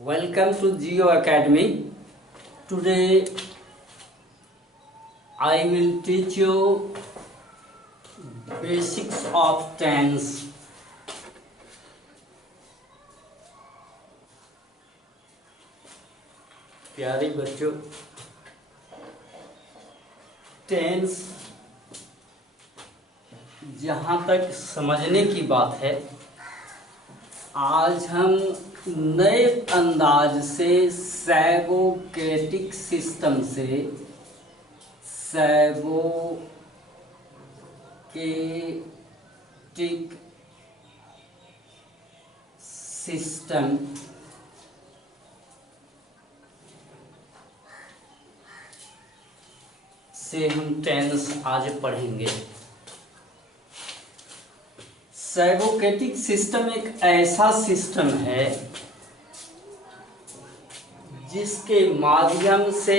Welcome to Geo Academy. Today I will teach you basics of tense. प्यारे बच्चों, tense जहाँ तक समझने की बात है, आज हम नए अंदाज से सैगोगेटिक सिस्टम से सैगोगेटिक सिस्टम से हम टेंस आज पढ़ेंगे। सैगोगेटिक सिस्टम एक ऐसा सिस्टम है जिसके माध्यम से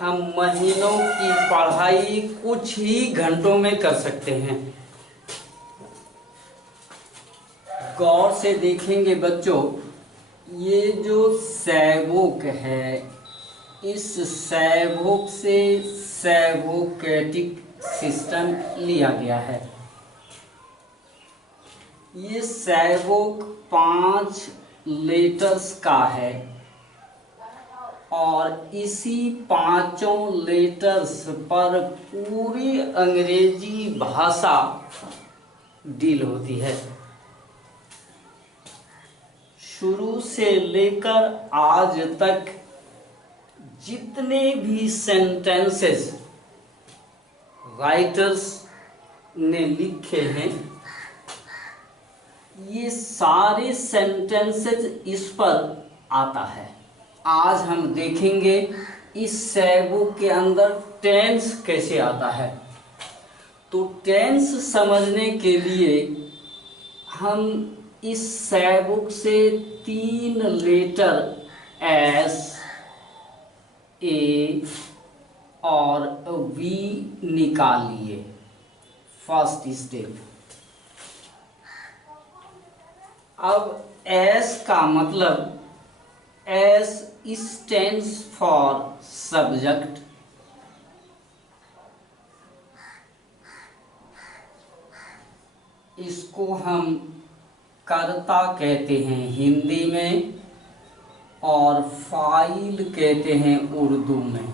हम महीनों की पढ़ाई कुछ ही घंटों में कर सकते हैं। गौर से देखेंगे बच्चों, ये जो सैगोग है, इस सैगोग से सैगोगेटिक सिस्टम लिया गया है। ये सैगोग 5 लेटर्स का है और इसी 5 लेटर्स पर पूरी अंग्रेजी भाषा डील होती है। शुरू से लेकर आज तक जितने भी सेंटेंसेस राइटर्स ने लिखे हैं, ये सारे सेंटेंसेस इस पर आता है। आज हम देखेंगे इस सैगोग के अंदर टेंस कैसे आता है। तो टेंस समझने के लिए हम इस सैगोग से 3 लेटर एस, ए और वी निकाल लिए। First step. अब एस का मतलब, एस स्टैंड्स फॉर सब्जेक्ट। इसको हम कर्ता कहते हैं हिंदी में और फाइल कहते हैं उर्दू में।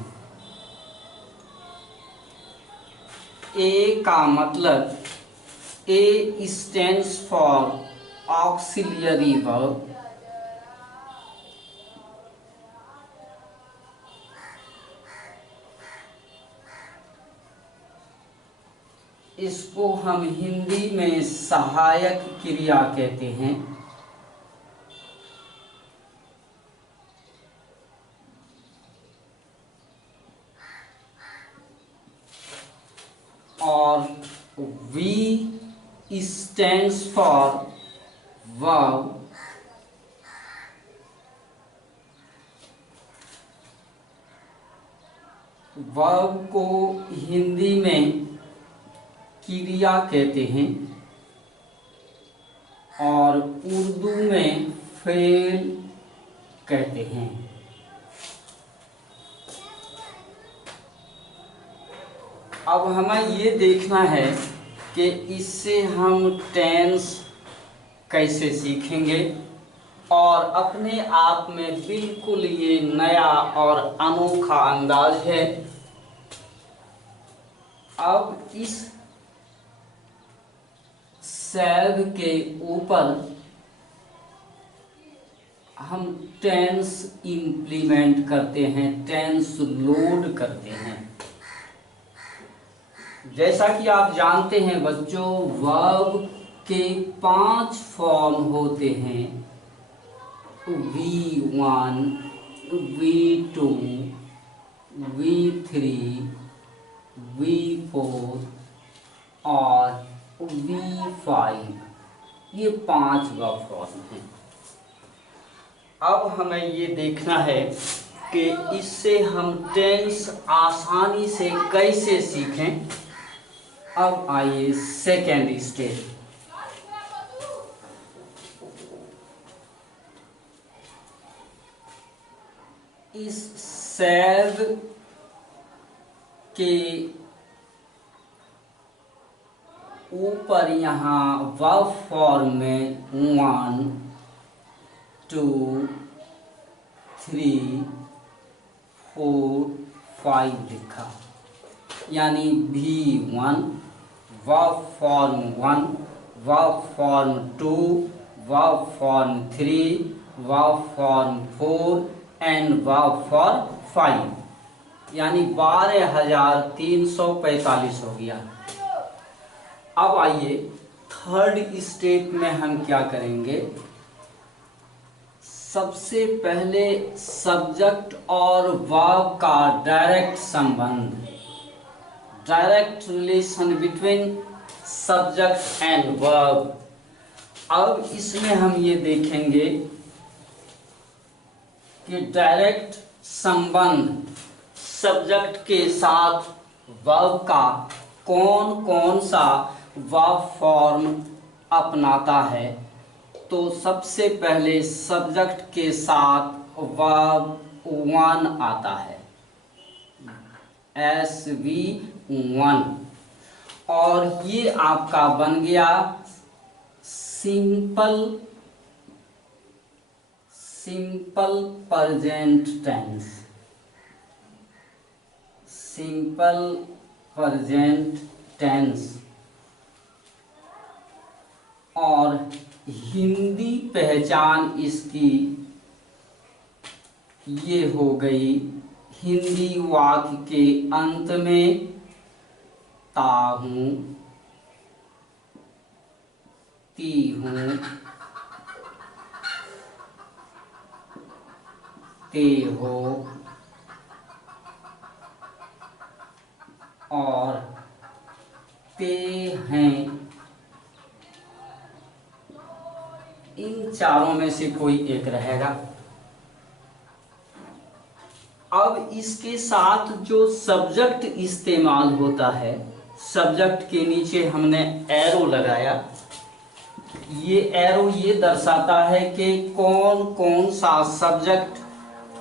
ए का मतलब, A stands for auxiliary verb. इसको हम हिंदी में सहायक क्रिया कहते हैं। और V stands for verb. Verb को हिंदी में क्रिया कहते हैं और उर्दू में फेल कहते हैं। अब हमें ये देखना है कि इससे हम टेंस कैसे सीखेंगे और अपने आप में बिल्कुल ये नया और अनोखा अंदाज है। अब इस सैग के ऊपर हम टेंस इंप्लीमेंट करते हैं, टेंस लोड करते हैं। जैसा कि आप जानते हैं बच्चों, वर्ब के 5 फॉर्म होते हैं। V1, V2, V3, V4 और V5। ये 5 वर्ब फॉर्म हैं। अब हमें ये देखना है कि इससे हम टेंस आसानी से कैसे सीखें। अब आइए सेकेंड स्टेप। इस सैग के ऊपर यहाँ वर्ब फॉर्म में 1 2 3 4 5 लिखा, यानी V1 verb form 1, verb form 2, verb form 3, verb form 4 and verb form 5, यानी 12,345 हो गया। अब आइए थर्ड स्टेप में हम क्या करेंगे। सबसे पहले सब्जेक्ट और वर्ब का डायरेक्ट संबंध, direct relation between subject and verb. अब इसमें हम ये देखेंगे कि डायरेक्ट संबंध सब्जेक्ट के साथ वर्ब का कौन कौन सा वर्ब फॉर्म अपनाता है। तो सबसे पहले सब्जेक्ट के साथ वर्ब 1 आता है, SV1, और ये आपका बन गया simple present tense, simple present tense. और हिंदी पहचान इसकी ये हो गई, हिंदी वाक्य के अंत में ता हूँ, ती हूँ, ते हो और ते हैं, इन चारों में से कोई एक रहेगा। अब इसके साथ जो सब्जेक्ट इस्तेमाल होता है, सब्जेक्ट के नीचे हमने एरो लगाया, ये एरो ये दर्शाता है कि कौन कौन सा सब्जेक्ट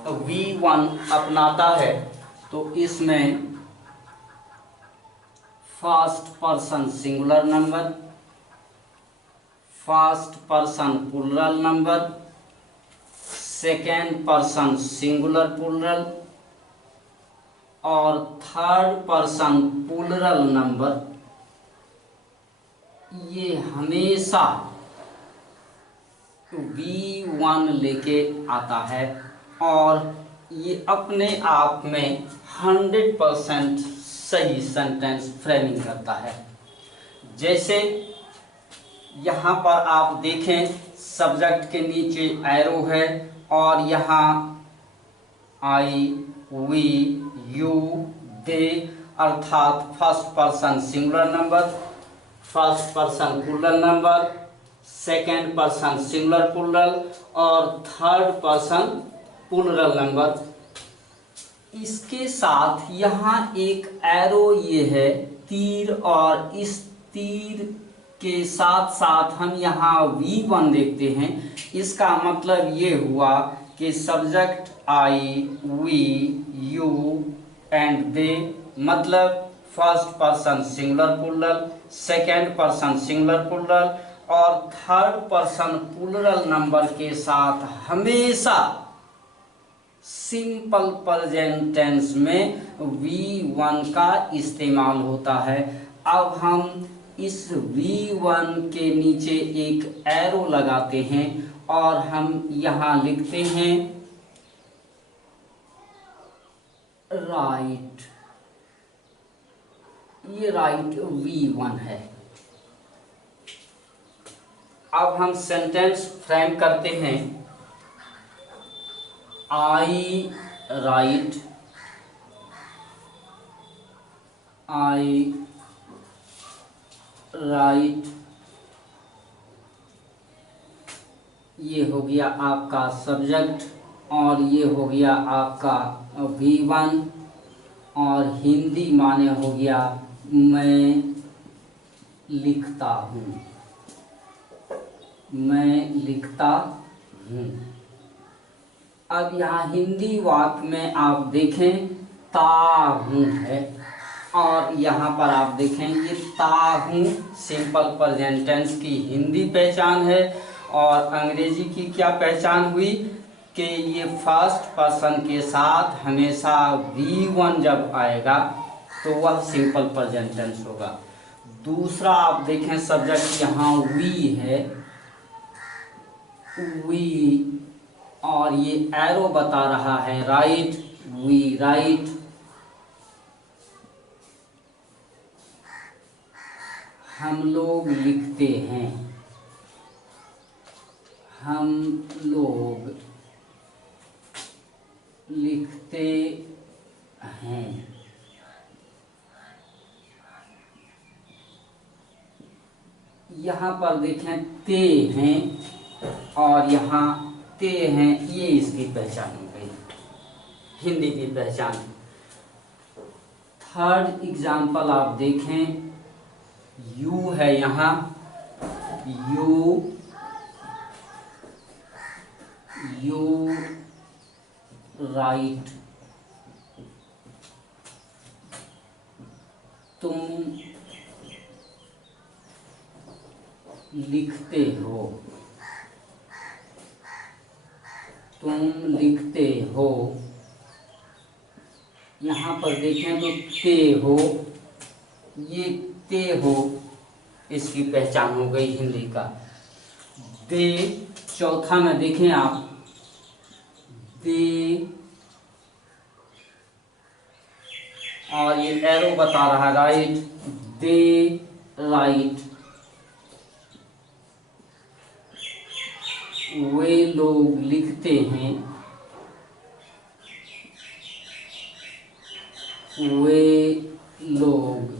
V1 अपनाता है। तो इसमें first person singular number, first person plural number, second person singular plural और थर्ड पर्सन प्लूरल नंबर, ये हमेशा V1 लेके आता है और ये अपने आप में 100% सही सेंटेंस फ्रेमिंग करता है। जैसे यहाँ पर आप देखें, सब्जेक्ट के नीचे एरो है और यहाँ आई, वी, यू, दे, अर्थात first person singular number, first person plural number, second person singular plural और थर्ड पर्सन प्लूरल नंबर। इसके साथ यहाँ एक एरो ये है तीर, और इस तीर के साथ साथ हम यहाँ V1 देखते हैं। इसका मतलब ये हुआ कि subject I, we, you and they, मतलब first person singular plural, second person singular plural और थर्ड पर्सन प्लूरल नंबर के साथ हमेशा सिंपल प्रेजेंट टेंस में V1 का इस्तेमाल होता है। अब हम इस V1 के नीचे एक एरो लगाते हैं और हम यहाँ लिखते हैं राइट, ये राइट V1 है। अब हम सेंटेंस फ्रेम करते हैं, आई राइट, आई राइट, ये हो गया आपका सब्जेक्ट और ये हो गया आपका V1 और हिंदी माने हो गया मैं लिखता हूँ, मैं लिखता हूँ। अब यहाँ हिंदी वाक्य में आप देखें ता हूँ है, और यहाँ पर आप देखें ये ता हूँ सिंपल प्रेजेंट टेंस की हिंदी पहचान है। और अंग्रेजी की क्या पहचान हुई कि ये फर्स्ट पर्सन के साथ हमेशा V1 जब आएगा तो वह सिंपल प्रेजेंट टेंस होगा। दूसरा आप देखें सब्जेक्ट यहाँ वी है, वी, और ये एरो बता रहा है राइट, वी राइट। हम लोग लिखते हैं, हम लोग लिखते हैं। यहाँ पर देखें ते हैं और यहाँ ते हैं, ये इसकी पहचान हो गई, हिंदी की पहचान। थर्ड एग्जाम्पल आप देखें, यू है यहाँ, यू, यू राइट, तुम लिखते हो, तुम लिखते हो। यहाँ पर देखें तो ते हो, ये ते हो इसकी पहचान हो गई हिंदी का। दे, चौथा में देखें आप, दे, और ये एरो बता रहा राइट, दे राइट, वे लोग लिखते हैं, वे लोग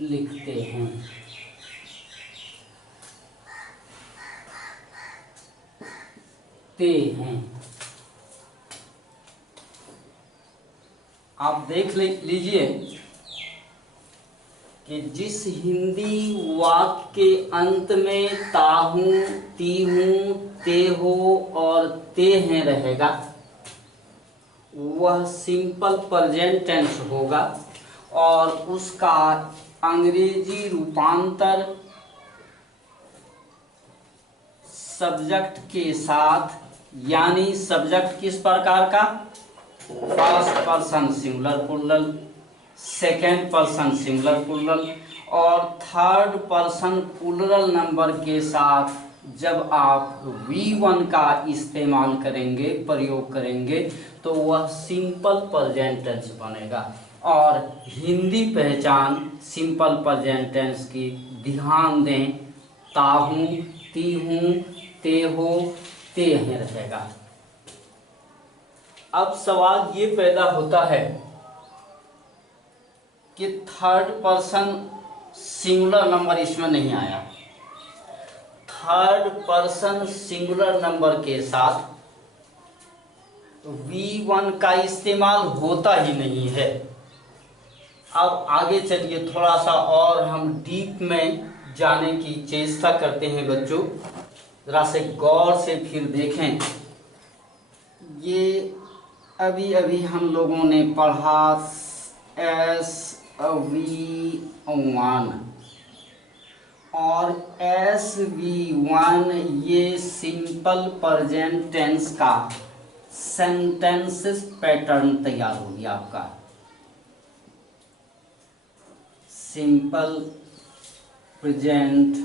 लिखते हैं। ते हैं। आप देख लीजिए कि जिस हिंदी वाक्य के अंत में ताहूं, तीहूं, ते हो और ते हैं रहेगा वह सिंपल प्रेजेंट टेंस होगा, और उसका अंग्रेजी रूपांतर सब्जेक्ट के साथ, यानी सब्जेक्ट किस प्रकार का, first person singular plural, second person singular plural और थर्ड पर्सन प्लूरल नंबर के साथ जब आप V1 का इस्तेमाल करेंगे, प्रयोग करेंगे, तो वह सिंपल प्रेजेंट टेंस बनेगा। और हिंदी पहचान सिंपल प्रेजेंट टेंस की ध्यान दें, ताहूं, तीहूं, ते हो, ते हैं रहेगा। अब सवाल ये पैदा होता है कि थर्ड पर्सन सिंगुलर नंबर इसमें नहीं आया, थर्ड पर्सन सिंगुलर नंबर के साथ V1 का इस्तेमाल होता ही नहीं है। अब आगे चलिए थोड़ा सा और हम डीप में जाने की चेष्टा करते हैं बच्चों, जरा से गौर से फिर देखें। ये अभी अभी हम लोगों ने पढ़ा SV1 और SV1 ये सिंपल प्रेजेंट टेंस का सेंटेंसेस पैटर्न तैयार हो गया आपका। Simple present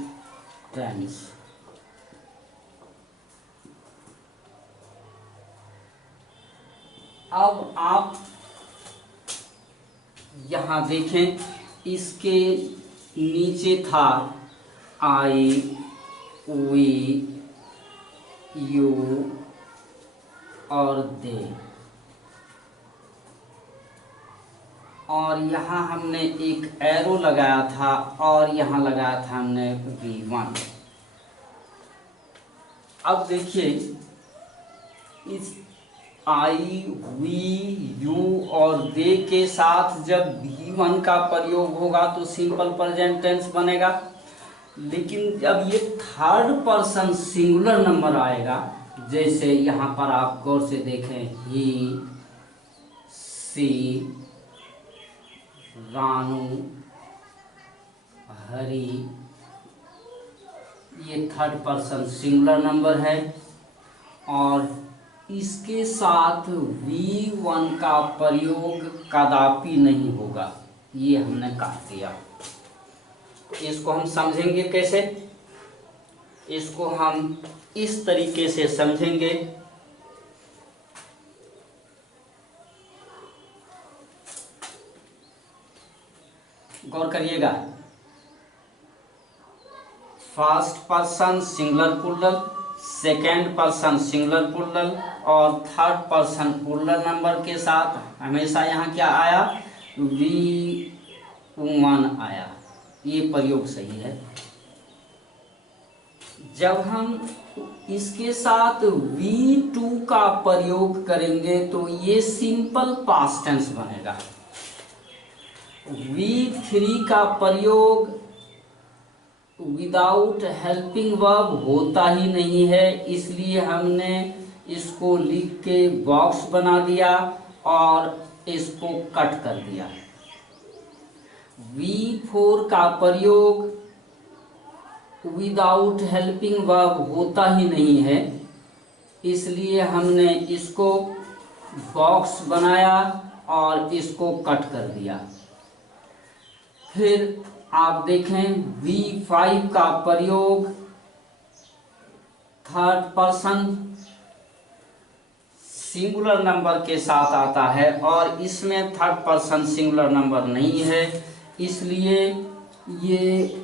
tense. अब आप यहाँ देखें, इसके नीचे था आई, वी, यू और दे, और यहाँ हमने एक एरो लगाया था और यहाँ लगाया था हमने V1। अब देखिए इस आई, वी, यू और दे के साथ जब V1 का प्रयोग होगा तो सिंपल प्रेजेंट टेंस बनेगा। लेकिन जब ये थर्ड पर्सन सिंगुलर नंबर आएगा, जैसे यहाँ पर आप गौर से देखें, ही, सी, रानू, हरी, ये थर्ड पर्सन सिंगुलर नंबर है और इसके साथ V1 का प्रयोग कदापि नहीं होगा, ये हमने काट दिया। इसको हम समझेंगे कैसे? इसको हम इस तरीके से समझेंगे। गौर करिएगा, first person singular plural, second person singular plural और थर्ड पर्सन प्लूरल नंबर के साथ हमेशा यहाँ क्या आया? V1 आया। ये प्रयोग सही है। जब हम इसके साथ V2 का प्रयोग करेंगे तो ये सिंपल पास्ट टेंस बनेगा। V3 का प्रयोग विदाउट हेल्पिंग वर्ब होता ही नहीं है, इसलिए हमने इसको लिख के बॉक्स बना दिया और इसको कट कर दिया। V4 का प्रयोग विदाउट हेल्पिंग वर्ब होता ही नहीं है, इसलिए हमने इसको बॉक्स बनाया और इसको कट कर दिया। फिर आप देखें, V5 का प्रयोग थर्ड पर्सन सिंगुलर नंबर के साथ आता है और इसमें थर्ड पर्सन सिंगुलर नंबर नहीं है, इसलिए ये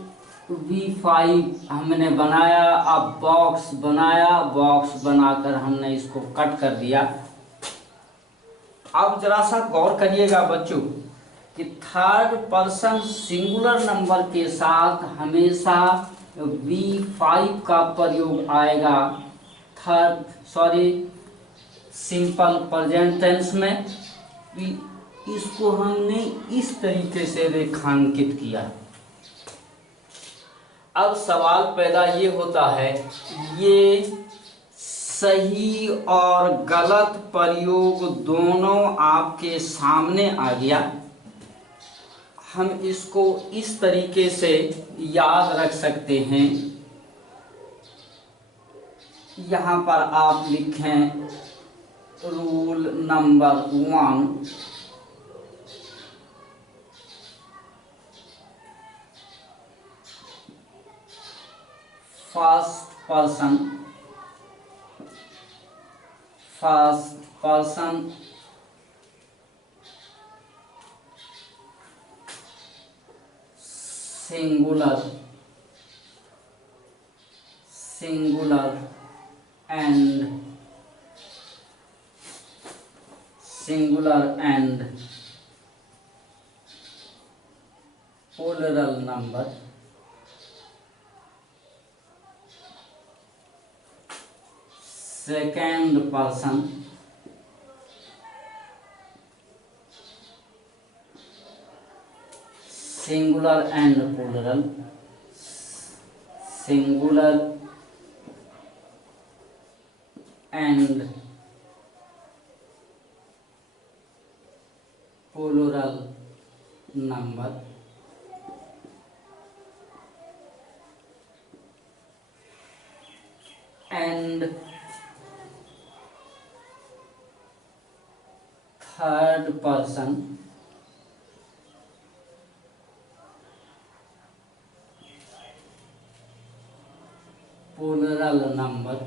V5 हमने बनाया। अब बॉक्स बनाया, बॉक्स बनाकर हमने इसको कट कर दिया। अब जरा सा गौर करिएगा बच्चों कि थर्ड पर्सन सिंगुलर नंबर के साथ हमेशा V5 का प्रयोग आएगा सिंपल प्रेजेंट टेंस में। इसको हमने इस तरीके से रेखांकित किया। अब सवाल पैदा ये होता है, ये सही और गलत प्रयोग दोनों आपके सामने आ गया। हम इसको इस तरीके से याद रख सकते हैं। यहाँ पर आप लिखें rule number 1, first person singular and plural number, second person singular and plural, singular and plural number, and third person plural number,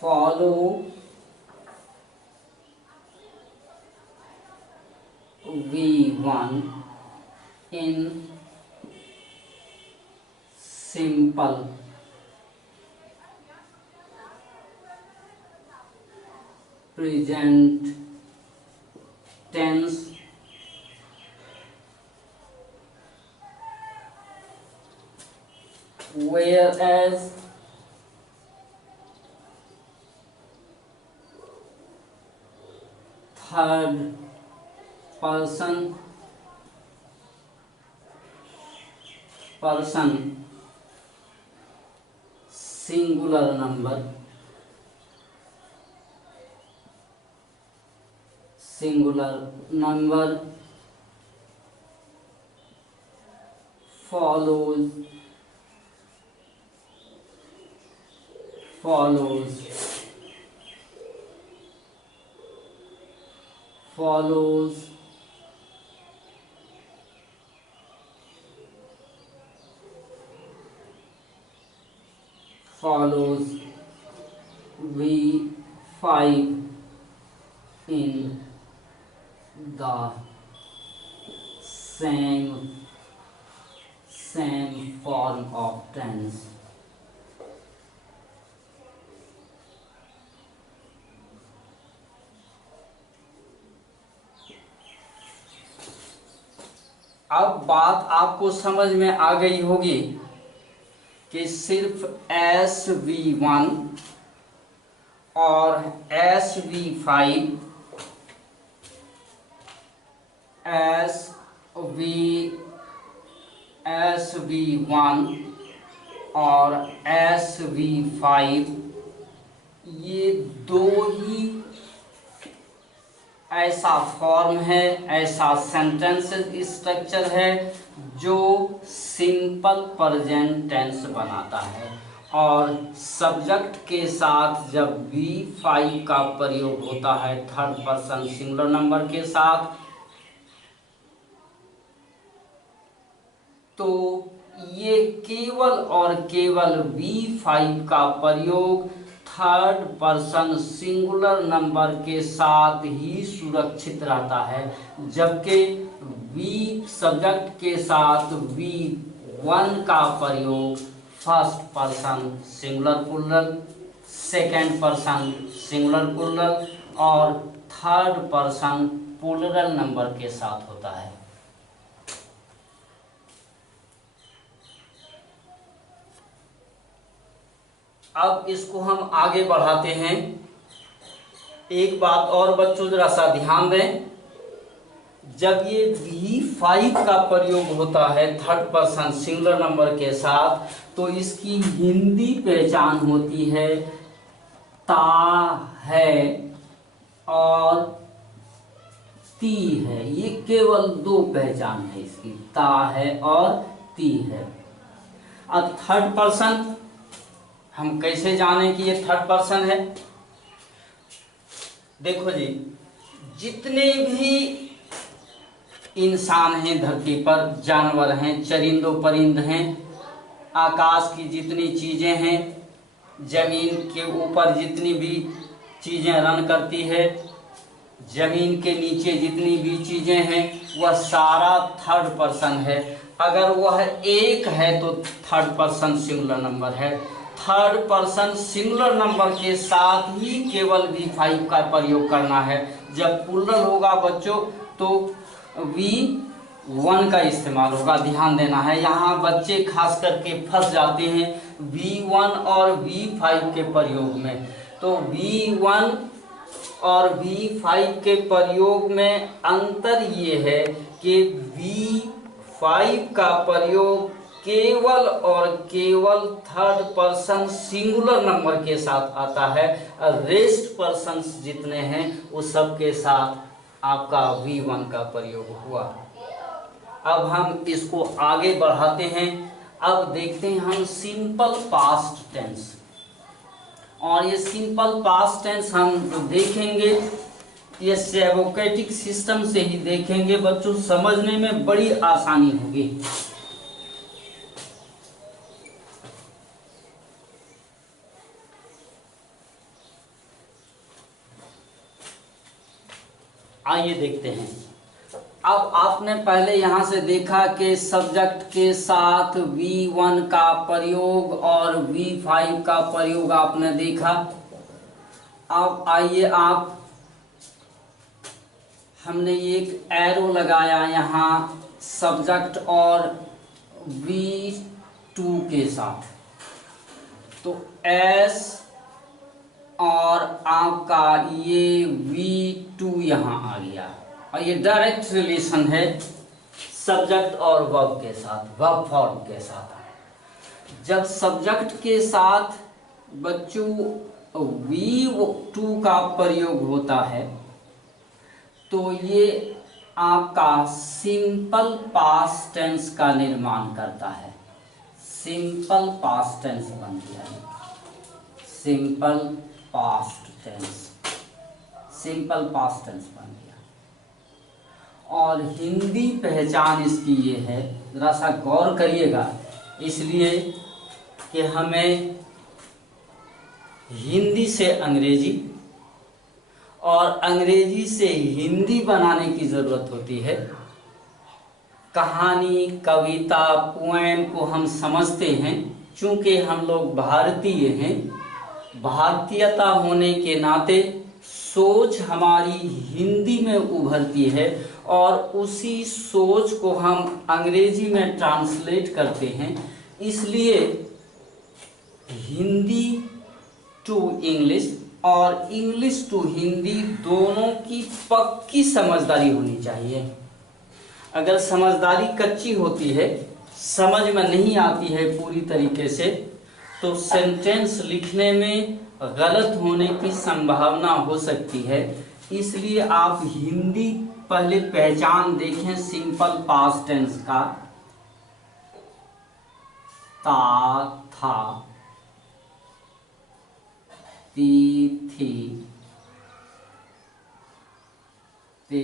follow V1 in simple present tense, whereas third person singular number follows V5 in the same form of tense. अब बात आपको समझ में आ गई होगी कि सिर्फ SV1 और SV5 SV1 और SV5 ये दो ही ऐसा फॉर्म है, ऐसा सेंटेंस स्ट्रक्चर है जो सिंपल प्रेजेंट टेंस बनाता है। और सब्जेक्ट के साथ जब V5 का प्रयोग होता है थर्ड पर्सन सिंगुलर नंबर के साथ, तो ये केवल और केवल V5 का प्रयोग थर्ड पर्सन सिंगुलर नंबर के साथ ही सुरक्षित रहता है, जबकि V सब्जेक्ट के साथ V1 का प्रयोग first person singular plural, second person singular plural और थर्ड पर्सन प्लूरल नंबर के साथ होता है। अब इसको हम आगे बढ़ाते हैं। एक बात और बच्चों जरा सा ध्यान दें, जब ये V5 का प्रयोग होता है थर्ड पर्सन सिंगुलर नंबर के साथ, तो इसकी हिंदी पहचान होती है ता है और ती है। ये केवल दो पहचान है इसकी, ता है और ती है। अब थर्ड पर्सन हम कैसे जाने कि ये थर्ड पर्सन है? देखो जी, जितने भी इंसान हैं धरती पर, जानवर हैं, चरिंदो परिंद हैं, आकाश की जितनी चीजें हैं, जमीन के ऊपर जितनी भी चीजें रन करती है, जमीन के नीचे जितनी भी चीजें हैं, वह सारा थर्ड पर्सन है। अगर वह एक है तो थर्ड पर्सन सिंगुलर नंबर है। थर्ड पर्सन सिंगुलर नंबर के साथ ही केवल V5 का प्रयोग करना है। जब प्लूरल होगा बच्चों तो V1 का इस्तेमाल होगा, ध्यान देना है। यहाँ बच्चे खास करके फंस जाते हैं V1 और V5 के प्रयोग में। तो V1 और V5 के प्रयोग में अंतर ये है कि V5 का प्रयोग केवल और केवल थर्ड पर्सन सिंगुलर नंबर के साथ आता है, रेस्ट पर्सन्स जितने हैं उस सब के साथ आपका V1 का प्रयोग हुआ। अब हम इसको आगे बढ़ाते हैं। अब देखते हैं हम सिंपल पास्ट टेंस, और ये सिंपल पास्ट टेंस हम जो देखेंगे ये सेवोकेटिक सिस्टम से ही देखेंगे बच्चों, समझने में बड़ी आसानी होगी। आइए देखते हैं। अब आपने पहले यहां से देखा कि सब्जेक्ट के साथ V1 का प्रयोग और V5 का प्रयोग आपने देखा। अब आइए आप, हमने एक एरो लगाया यहाँ सब्जेक्ट और V2 के साथ, तो S और आपका ये V2 यहाँ आ गया और ये डायरेक्ट रिलेशन है सब्जेक्ट और वर्ब के साथ, वर्ब फॉर्म के साथ। जब सब्जेक्ट के साथ बच्चों वी टू का प्रयोग होता है तो ये आपका सिंपल पास्ट टेंस का निर्माण करता है। सिंपल पास्ट टेंस बन गया है, simple past tense, simple past tense बन गया। और हिंदी पहचान इसकी ये है, जरा सा गौर करिएगा, इसलिए कि हमें हिंदी से अंग्रेजी और अंग्रेजी से हिंदी बनाने की ज़रूरत होती है। कहानी, कविता, पोएम को हम समझते हैं, चूँकि हम लोग भारतीय हैं, भारतीयता होने के नाते सोच हमारी हिंदी में उभरती है और उसी सोच को हम अंग्रेजी में ट्रांसलेट करते हैं। इसलिए हिंदी टू इंग्लिश और इंग्लिश टू हिंदी दोनों की पक्की समझदारी होनी चाहिए। अगर समझदारी कच्ची होती है, समझ में नहीं आती है पूरी तरीके से, तो सेंटेंस लिखने में गलत होने की संभावना हो सकती है। इसलिए आप हिंदी पहले पहचान देखें सिंपल पास्ट टेंस का। ता, था, ती, थी, ते,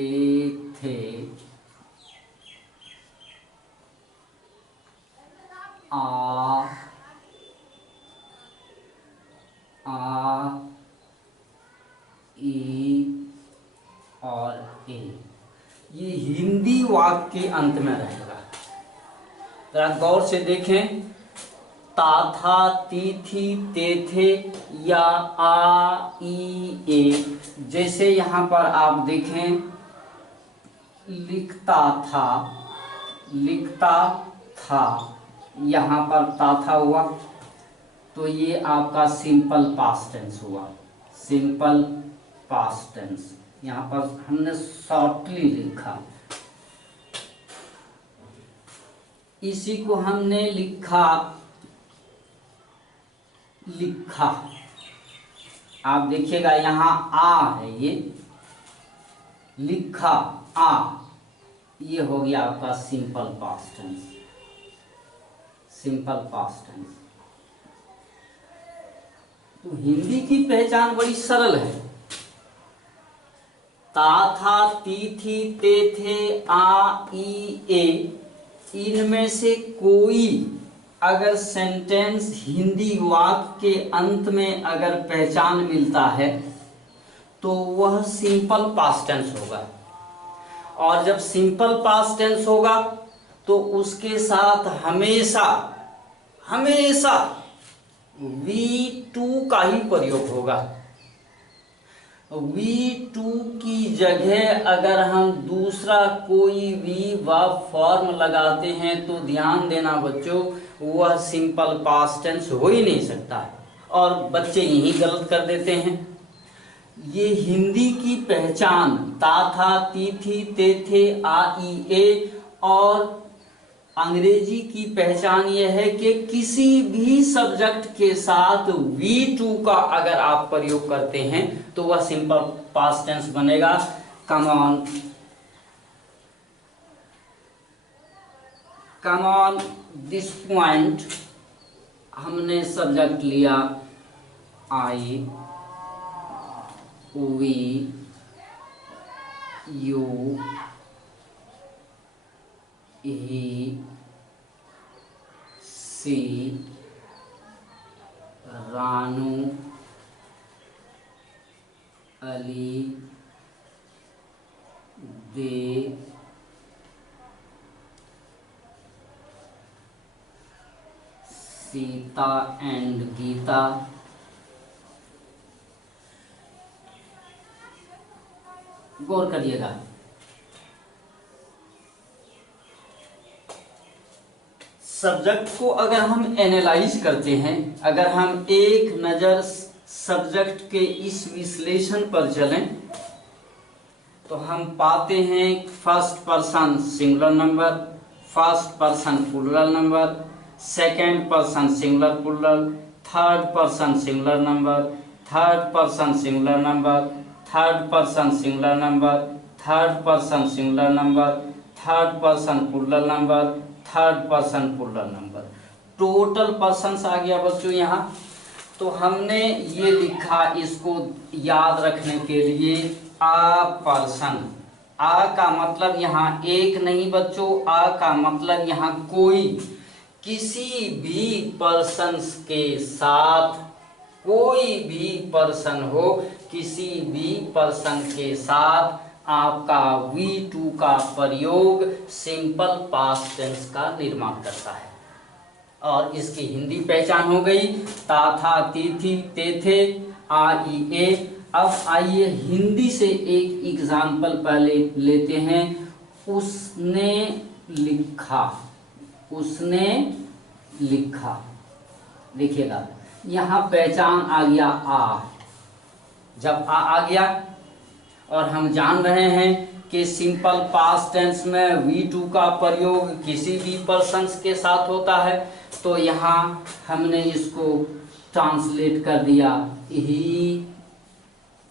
थे, आ, ई और ए, ये हिंदी वाक्य के अंत में रहेगा। जरा गौर से देखें, ता, था, ती, थी, ते, थे या आ, ई, ए। जैसे यहाँ पर आप देखें, लिखता था, लिखता था, यहाँ पर ता था हुआ, तो ये आपका सिंपल पास्ट टेंस हुआ, सिंपल पास्ट टेंस। यहाँ पर हमने शॉर्टली लिखा, इसी को हमने लिखा, लिखा। आप देखिएगा यहाँ आ है, ये लिखा, आ, ये हो गया आपका simple past tense, simple past tense. तो हिंदी की पहचान बड़ी सरल है। ता, था, ती, थी, ते, थे, आ, ई, ए, इनमें से कोई अगर सेंटेंस हिंदी वाक्य के अंत में अगर पहचान मिलता है तो वह सिंपल पास्ट टेंस होगा। और जब सिंपल पास्ट टेंस होगा तो उसके साथ हमेशा हमेशा V2 का ही प्रयोग होगा। V2 की जगह अगर हम दूसरा कोई भी वर्ब फॉर्म लगाते हैं तो ध्यान देना बच्चों, वह सिंपल पास्ट टेंस हो ही नहीं सकता है, और बच्चे यही गलत कर देते हैं। ये हिंदी की पहचान ता, था, ती, थी, ते, थे, आ, ई, ए, और अंग्रेजी की पहचान यह है कि किसी भी सब्जेक्ट के साथ V2 का अगर आप प्रयोग करते हैं तो वह सिंपल पास्ट टेंस बनेगा। कम ऑन दिस पॉइंट हमने सब्जेक्ट लिया I, we, you, he, she, Ranu, Ali, they, Sita and Gita, गौर करिएगा। सब्जेक्ट को अगर हम एनालाइज करते हैं, अगर हम एक नज़र सब्जेक्ट के इस विश्लेषण पर चलें तो हम पाते हैं first person singular number, first person plural number, second person singular plural, third person singular number, third person singular number, third person singular number, third person singular number, third person plural number, third person plural number. Total persons आ गया बच्चों यहाँ। तो हमने ये लिखा, इसको याद रखने के लिए आ पर्सन। आ का मतलब यहाँ एक नहीं बच्चों, आ का मतलब यहाँ कोई, किसी भी पर्सन्स के साथ, कोई भी पर्सन हो, किसी भी पर्सन के साथ आपका V2 का प्रयोग सिंपल पास्ट टेंस का निर्माण करता है। और इसकी हिंदी पहचान हो गई, ता था ती थी ते थे आ ई ए। अब आइए हिंदी से एक एग्जाम्पल पहले लेते हैं। उसने लिखा, उसने लिखा। देखिएगा यहाँ पहचान आ गया आ। जब आ गया और हम जान रहे हैं कि सिंपल पास्ट टेंस में V2 का प्रयोग किसी भी पर्सन्स के साथ होता है, तो यहाँ हमने इसको ट्रांसलेट कर दिया। ही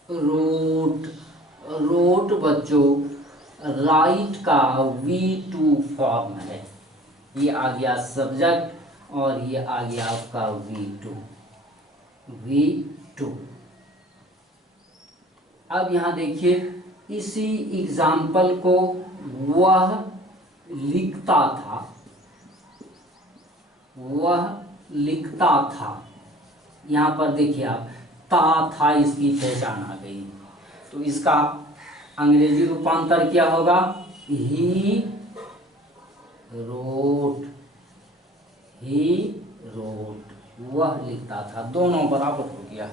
रोट, रोट बच्चों राइट का V2 फॉर्म है। ये आ गया सब्जेक्ट और ये आ गया आपका V2। अब यहाँ देखिए, इसी एग्जाम्पल को वह लिखता था, वह लिखता था। यहाँ पर देखिए आप, ता था इसकी पहचान आ गई। तो इसका अंग्रेजी रूपांतर क्या होगा? ही रोट, ही रोट, वह लिखता था। दोनों बराबर हो गया।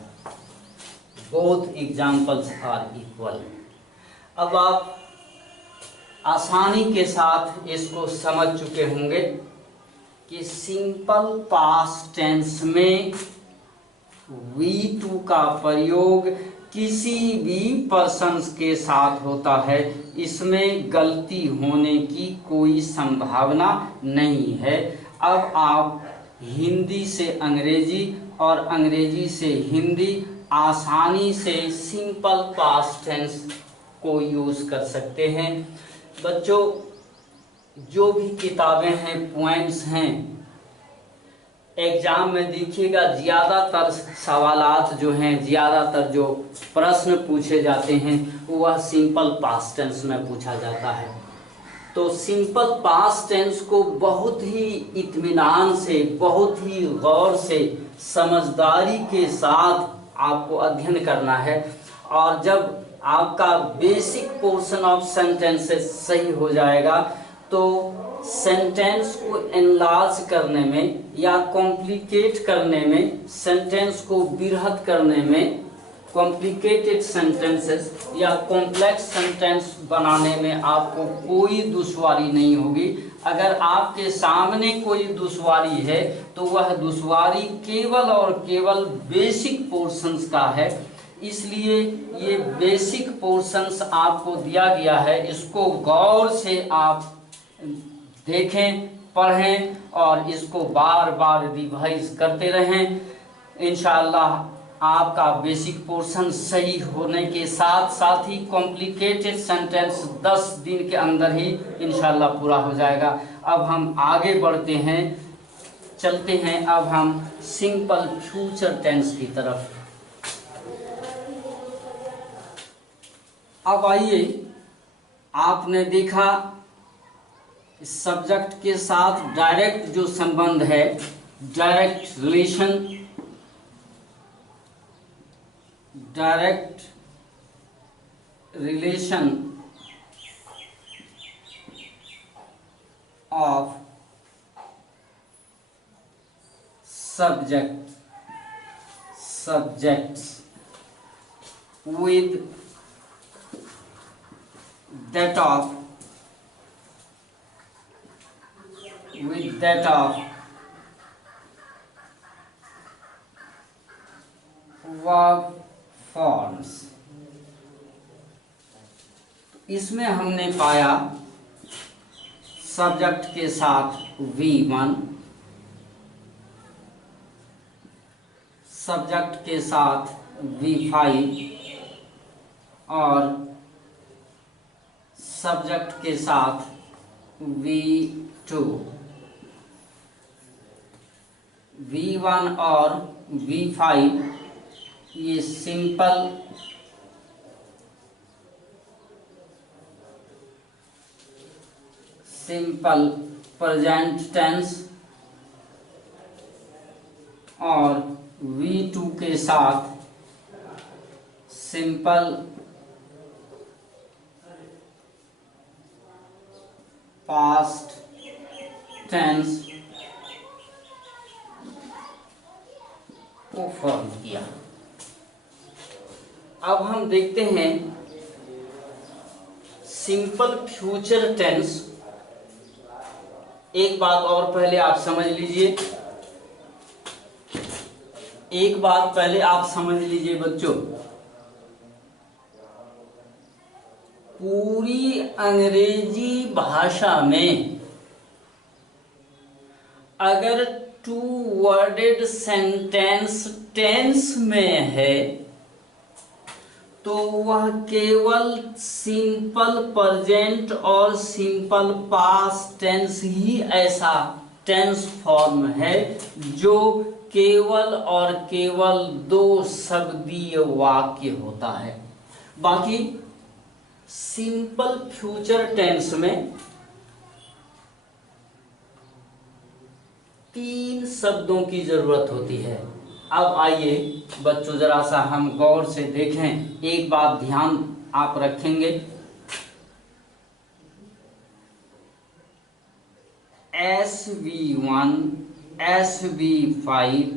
Both examples are equal. अब आप आसानी के साथ इसको समझ चुके होंगे कि सिंपल पास्ट टेंस में V2 का प्रयोग किसी भी पर्सन्स के साथ होता है। इसमें गलती होने की कोई संभावना नहीं है। अब आप हिंदी से अंग्रेजी और अंग्रेजी से हिंदी आसानी से सिंपल पास्ट टेंस को यूज कर सकते हैं। बच्चों, जो भी किताबें हैं, पोएम्स हैं, एग्जाम में देखिएगा ज़्यादातर सवालात जो हैं, ज़्यादातर जो प्रश्न पूछे जाते हैं वह सिंपल पास्ट टेंस में पूछा जाता है। तो सिंपल पास्ट टेंस को बहुत ही इत्मीनान से, बहुत ही गौर से, समझदारी के साथ आपको अध्ययन करना है। और जब आपका बेसिक पोर्शन ऑफ सेंटेंसेस सही हो जाएगा तो सेंटेंस को एनलार्ज करने में या कॉम्प्लिकेट करने में, सेंटेंस को बृहद करने में, कॉम्प्लिकेटेड सेंटेंसेस या कॉम्प्लेक्स सेंटेंस बनाने में आपको कोई दुश्वारी नहीं होगी। अगर आपके सामने कोई दुश्वारी है तो वह दुश्वारी केवल और केवल बेसिक पोर्शंस का है। इसलिए ये बेसिक पोर्शंस आपको दिया गया है, इसको गौर से आप देखें, पढ़ें और इसको बार बार रिवाइज करते रहें। इंशाअल्लाह आपका बेसिक पोर्शन सही होने के साथ साथ ही कॉम्प्लिकेटेड सेंटेंस 10 दिन के अंदर ही इंशाअल्लाह पूरा हो जाएगा। अब हम आगे बढ़ते हैं, चलते हैं अब हम सिंपल फ्यूचर टेंस की तरफ। अब आइए, आपने देखा सब्जेक्ट के साथ डायरेक्ट जो संबंध है, direct relation, direct relation of subjects with that of verb forms। इसमें हमने पाया सब्जेक्ट के साथ V1, सब्जेक्ट के साथ V5 और सब्जेक्ट के साथ V2। V1 और V5 ये सिंपल प्रेजेंट टेंस और V2 के साथ सिंपल पास्ट टेंस को फॉर्म किया। अब हम देखते हैं सिंपल फ्यूचर टेंस। एक बात और पहले आप समझ लीजिए, एक बात पहले आप समझ लीजिए बच्चों, पूरी अंग्रेजी भाषा में अगर टू वर्डेड सेंटेंस टेंस में है तो वह केवल सिंपल प्रेजेंट और सिंपल पास्ट टेंस ही ऐसा टेंस फॉर्म है जो केवल और केवल 2 शब्दीय वाक्य होता है। बाकी सिंपल फ्यूचर टेंस में 3 शब्दों की जरूरत होती है। अब आइए बच्चों जरा सा हम गौर से देखें, एक बात ध्यान आप रखेंगे, SV1, SV5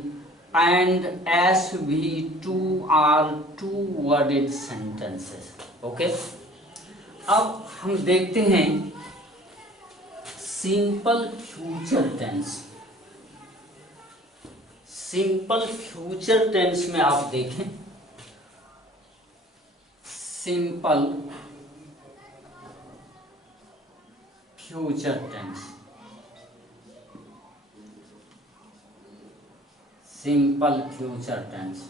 and SV2 are 2-worded sentences। Okay, अब हम देखते हैं simple future tense. Simple future tense में आप देखें, simple future tense, simple future tense.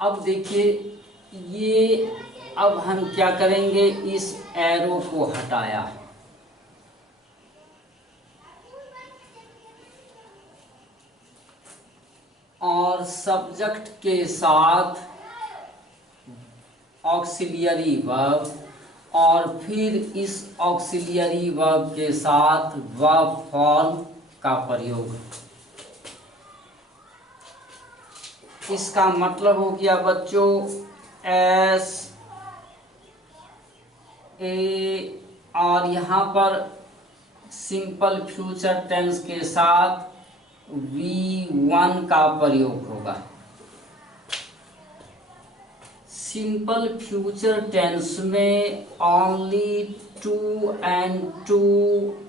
अब देखिए ये, अब हम क्या करेंगे, इस एरो को हटाया और सब्जेक्ट के साथ ऑक्सिलियरी वर्ब और फिर इस ऑक्सिलियरी वर्ब के साथ वर्ब फॉर्म का प्रयोग। इसका मतलब हो गया बच्चों एस ए, और यहाँ पर सिंपल फ्यूचर टेंस के साथ V1 का प्रयोग होगा। सिंपल फ्यूचर टेंस में ओनली 2 and 2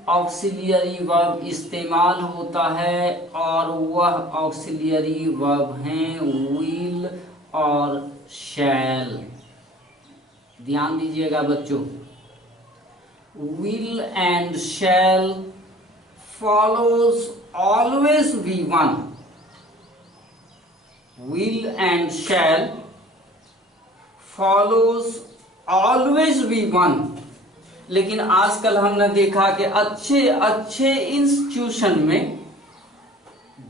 ऑक्सिलियरी वर्ब इस्तेमाल होता है और वह ऑक्सिलियरी वर्ब हैं विल और शैल। ध्यान दीजिएगा बच्चों, will and shall follows always V1, will and shall follows always V1। लेकिन आजकल हमने देखा कि अच्छे अच्छे इंस्टीट्यूशन में,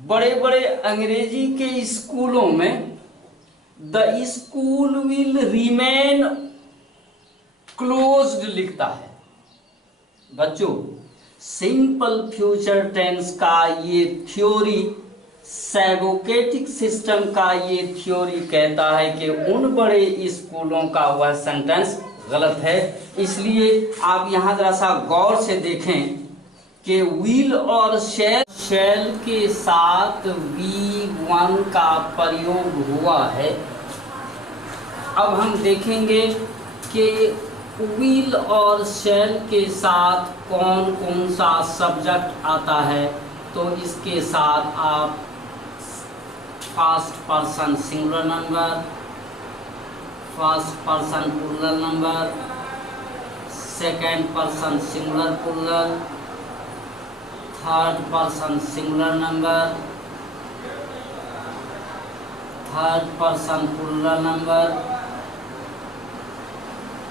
बड़े बड़े अंग्रेजी के स्कूलों में the school will remain closed लिखता है। बच्चों सिंपल फ्यूचर टेंस का ये थ्योरी, सैबोकेटिक सिस्टम का ये थ्योरी कहता है कि उन बड़े स्कूलों का वह सेंटेंस गलत है। इसलिए आप यहाँ जरा सा गौर से देखें कि विल और शैल के साथ V1 का प्रयोग हुआ है। अब हम देखेंगे कि विल और शैल के साथ कौन कौन सा सब्जेक्ट आता है। तो इसके साथ आप first person singular number, first person plural number, second person singular plural, third person singular number, third person plural number.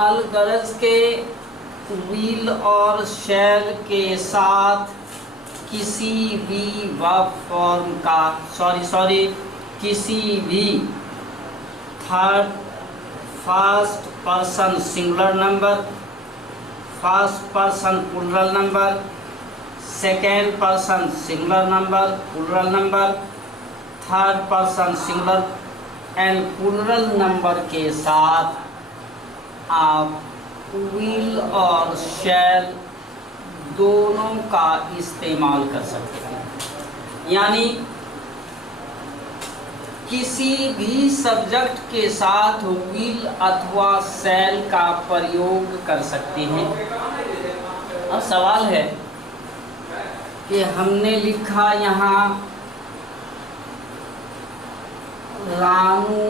अलगरज के विल और शैल के साथ किसी भी वर्ब फॉर्म का किसी भी third first person singular number, first person plural number, second person singular number plural number, third person singular and plural number के साथ आप विल और शैल दोनों का इस्तेमाल कर सकते हैं। यानी किसी भी सब्जेक्ट के साथ विल अथवा शैल का प्रयोग कर सकते हैं। अब सवाल है कि हमने लिखा यहाँ रानू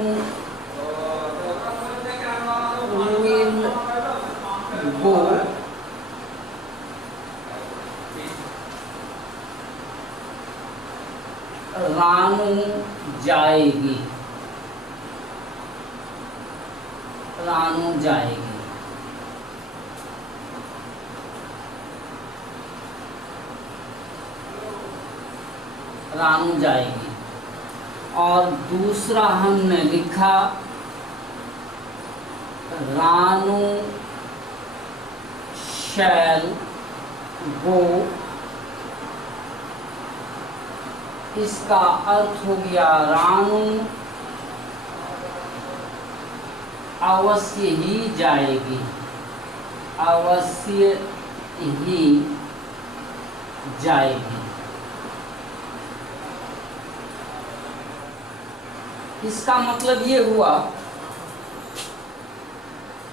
विल गो, रानू जाएगी, रानू जाएगी। रानू जाएगी। और दूसरा हमने लिखा रानू शैल गो, इसका अर्थ हो गया रानू अवश्य ही जाएगी, अवश्य ही जाएगी। इसका मतलब ये हुआ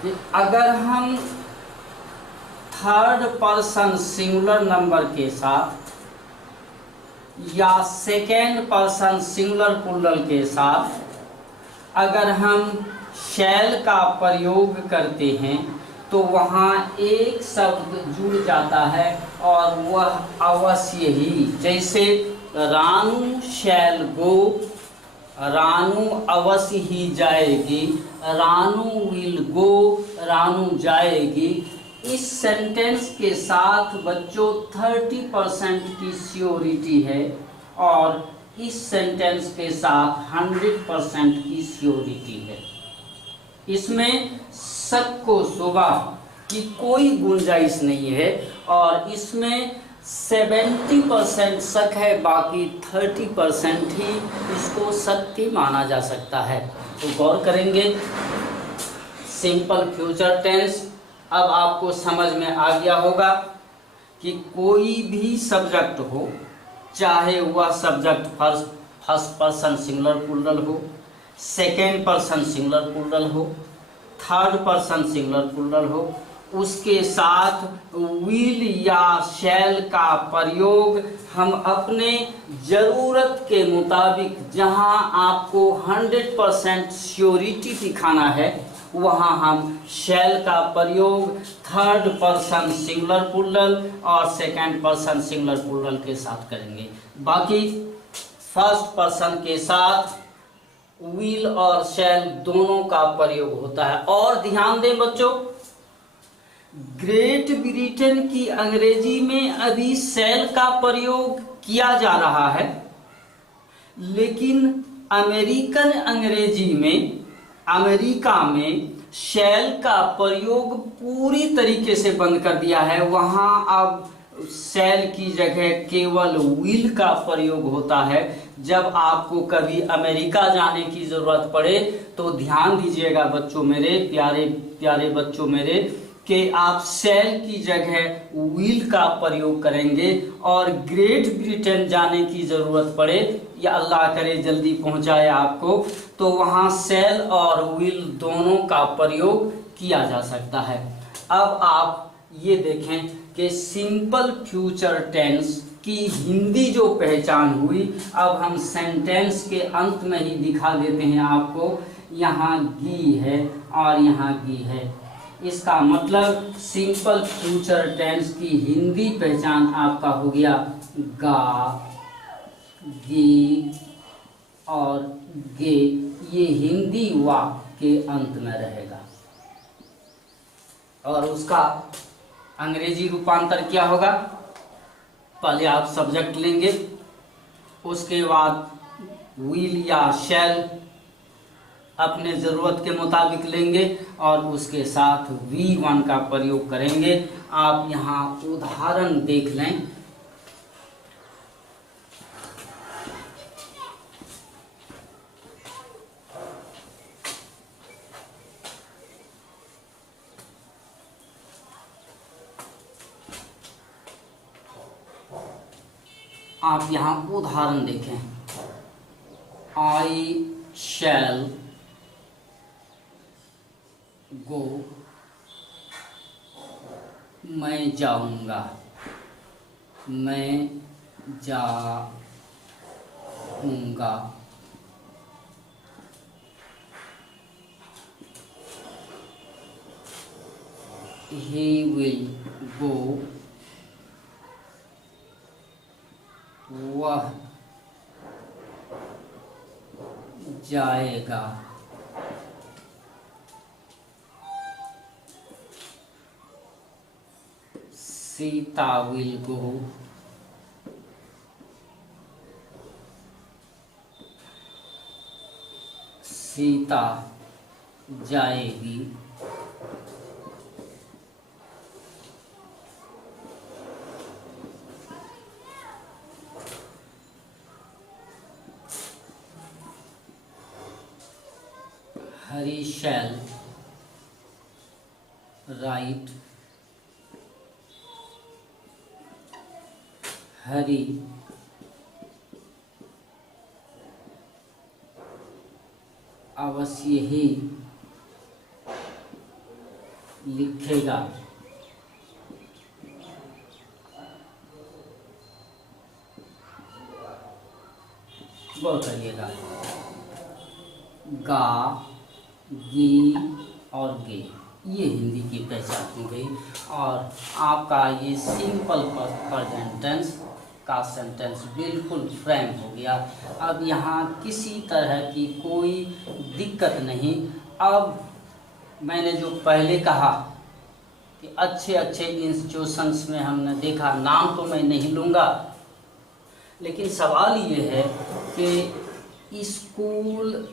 कि अगर हम थर्ड पर्सन सिंगुलर नंबर के साथ या सेकेंड पर्सन सिंगुलर प्लूरल के साथ अगर हम शैल का प्रयोग करते हैं तो वहाँ एक शब्द जुड़ जाता है और वह अवश्य ही। जैसे रानू शैल गो, रानू अवश्य ही जाएगी, रानू विल गो, रानू जाएगी। इस सेंटेंस के साथ बच्चों 30% की श्योरिटी है और इस सेंटेंस के साथ 100% की श्योरिटी है। इसमें शक को शुबा की कोई गुंजाइश नहीं है और इसमें 70% शक है, बाकी 30% ही इसको सत्य माना जा सकता है। तो गौर करेंगे सिंपल फ्यूचर टेंस। अब आपको समझ में आ गया होगा कि कोई भी सब्जेक्ट हो, चाहे वह subject first person singular plural हो, सेकेंड पर्सन सिंगुलर प्लूरल हो, थर्ड पर्सन सिंगुलर प्लूरल हो, उसके साथ विल या शैल का प्रयोग हम अपने ज़रूरत के मुताबिक, जहां आपको 100% श्योरिटी दिखाना है, वहां हम शैल का प्रयोग थर्ड पर्सन सिंगुलर प्लूरल और सेकंड पर्सन सिंगुलर प्लूरल के साथ करेंगे। बाकी फर्स्ट पर्सन के साथ विल और शैल दोनों का प्रयोग होता है। और ध्यान दें बच्चों, ग्रेट ब्रिटेन की अंग्रेजी में अभी शैल का प्रयोग किया जा रहा है, लेकिन अमेरिकन अंग्रेजी में, अमेरिका में शैल का प्रयोग पूरी तरीके से बंद कर दिया है। वहां अब शैल की जगह केवल विल का प्रयोग होता है। जब आपको कभी अमेरिका जाने की जरूरत पड़े तो ध्यान दीजिएगा बच्चों मेरे, प्यारे प्यारे बच्चों मेरे, कि आप शैल की जगह विल का प्रयोग करेंगे। और ग्रेट ब्रिटेन जाने की जरूरत पड़े, या अल्लाह करे जल्दी पहुंचाए आपको, तो वहां शैल और विल दोनों का प्रयोग किया जा सकता है। अब आप ये देखें कि सिंपल फ्यूचर टेंस की हिंदी जो पहचान हुई, अब हम सेंटेंस के अंत में ही दिखा देते हैं आपको। यहाँ गी है और यहाँ गी है। इसका मतलब सिंपल फ्यूचर टेंस की हिंदी पहचान आपका हो गया गा, गी और गे। ये हिंदी वाक्य के अंत में रहेगा। और उसका अंग्रेजी रूपांतर क्या होगा? पहले आप सब्जेक्ट लेंगे, उसके बाद विल या शैल अपने ज़रूरत के मुताबिक लेंगे और उसके साथ V1 का प्रयोग करेंगे। आप यहाँ उदाहरण देख लें। आप यहाँ उदाहरण देखें। आई शैल गो, मैं जाऊंगा, मैं जाऊंगा। He will go, वह जाएगा। सीता will go, सीता जाएगी। हरी शैल राइट, हरी अवश्य ही लिखेगा। गौर करिएगा, गा, गी और गे ये हिंदी की पहचान हो गई। और आपका ये सिंपल प्रेजेंट टेंस का सेंटेंस बिल्कुल फ्रेम हो गया। अब यहाँ किसी तरह की कोई दिक्कत नहीं। अब मैंने जो पहले कहा कि अच्छे अच्छे इंस्टीट्यूशंस में हमने देखा, नाम तो मैं नहीं लूँगा, लेकिन सवाल ये है कि स्कूल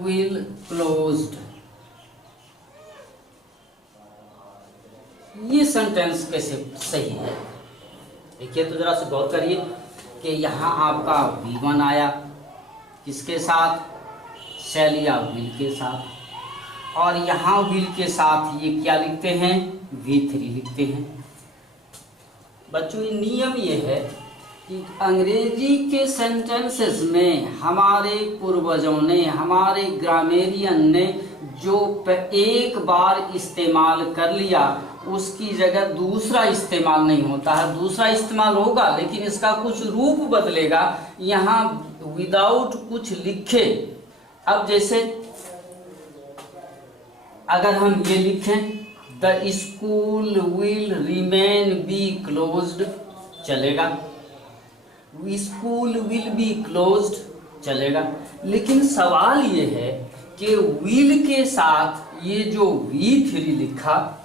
will closed, ये सेंटेंस कैसे सही है? देखिए तो जरा से गौर करिए कि यहाँ आपका V1 आया, किसके साथ? शैल या विल के साथ। और यहाँ विल के साथ ये क्या लिखते हैं? V3 लिखते हैं। बच्चों ये नियम ये है कि अंग्रेजी के सेंटेंसेस में हमारे पूर्वजों ने, हमारे ग्रामेरियन ने जो एक बार इस्तेमाल कर लिया उसकी जगह दूसरा इस्तेमाल नहीं होता है। दूसरा इस्तेमाल होगा लेकिन इसका कुछ रूप बदलेगा, यहाँ विदाउट कुछ लिखे। अब जैसे अगर हम ये लिखें the school will remain be closed, चलेगा। स्कूल विल बी क्लोज्ड, चलेगा। लेकिन सवाल ये है कि विल के साथ ये जो V3 लिखा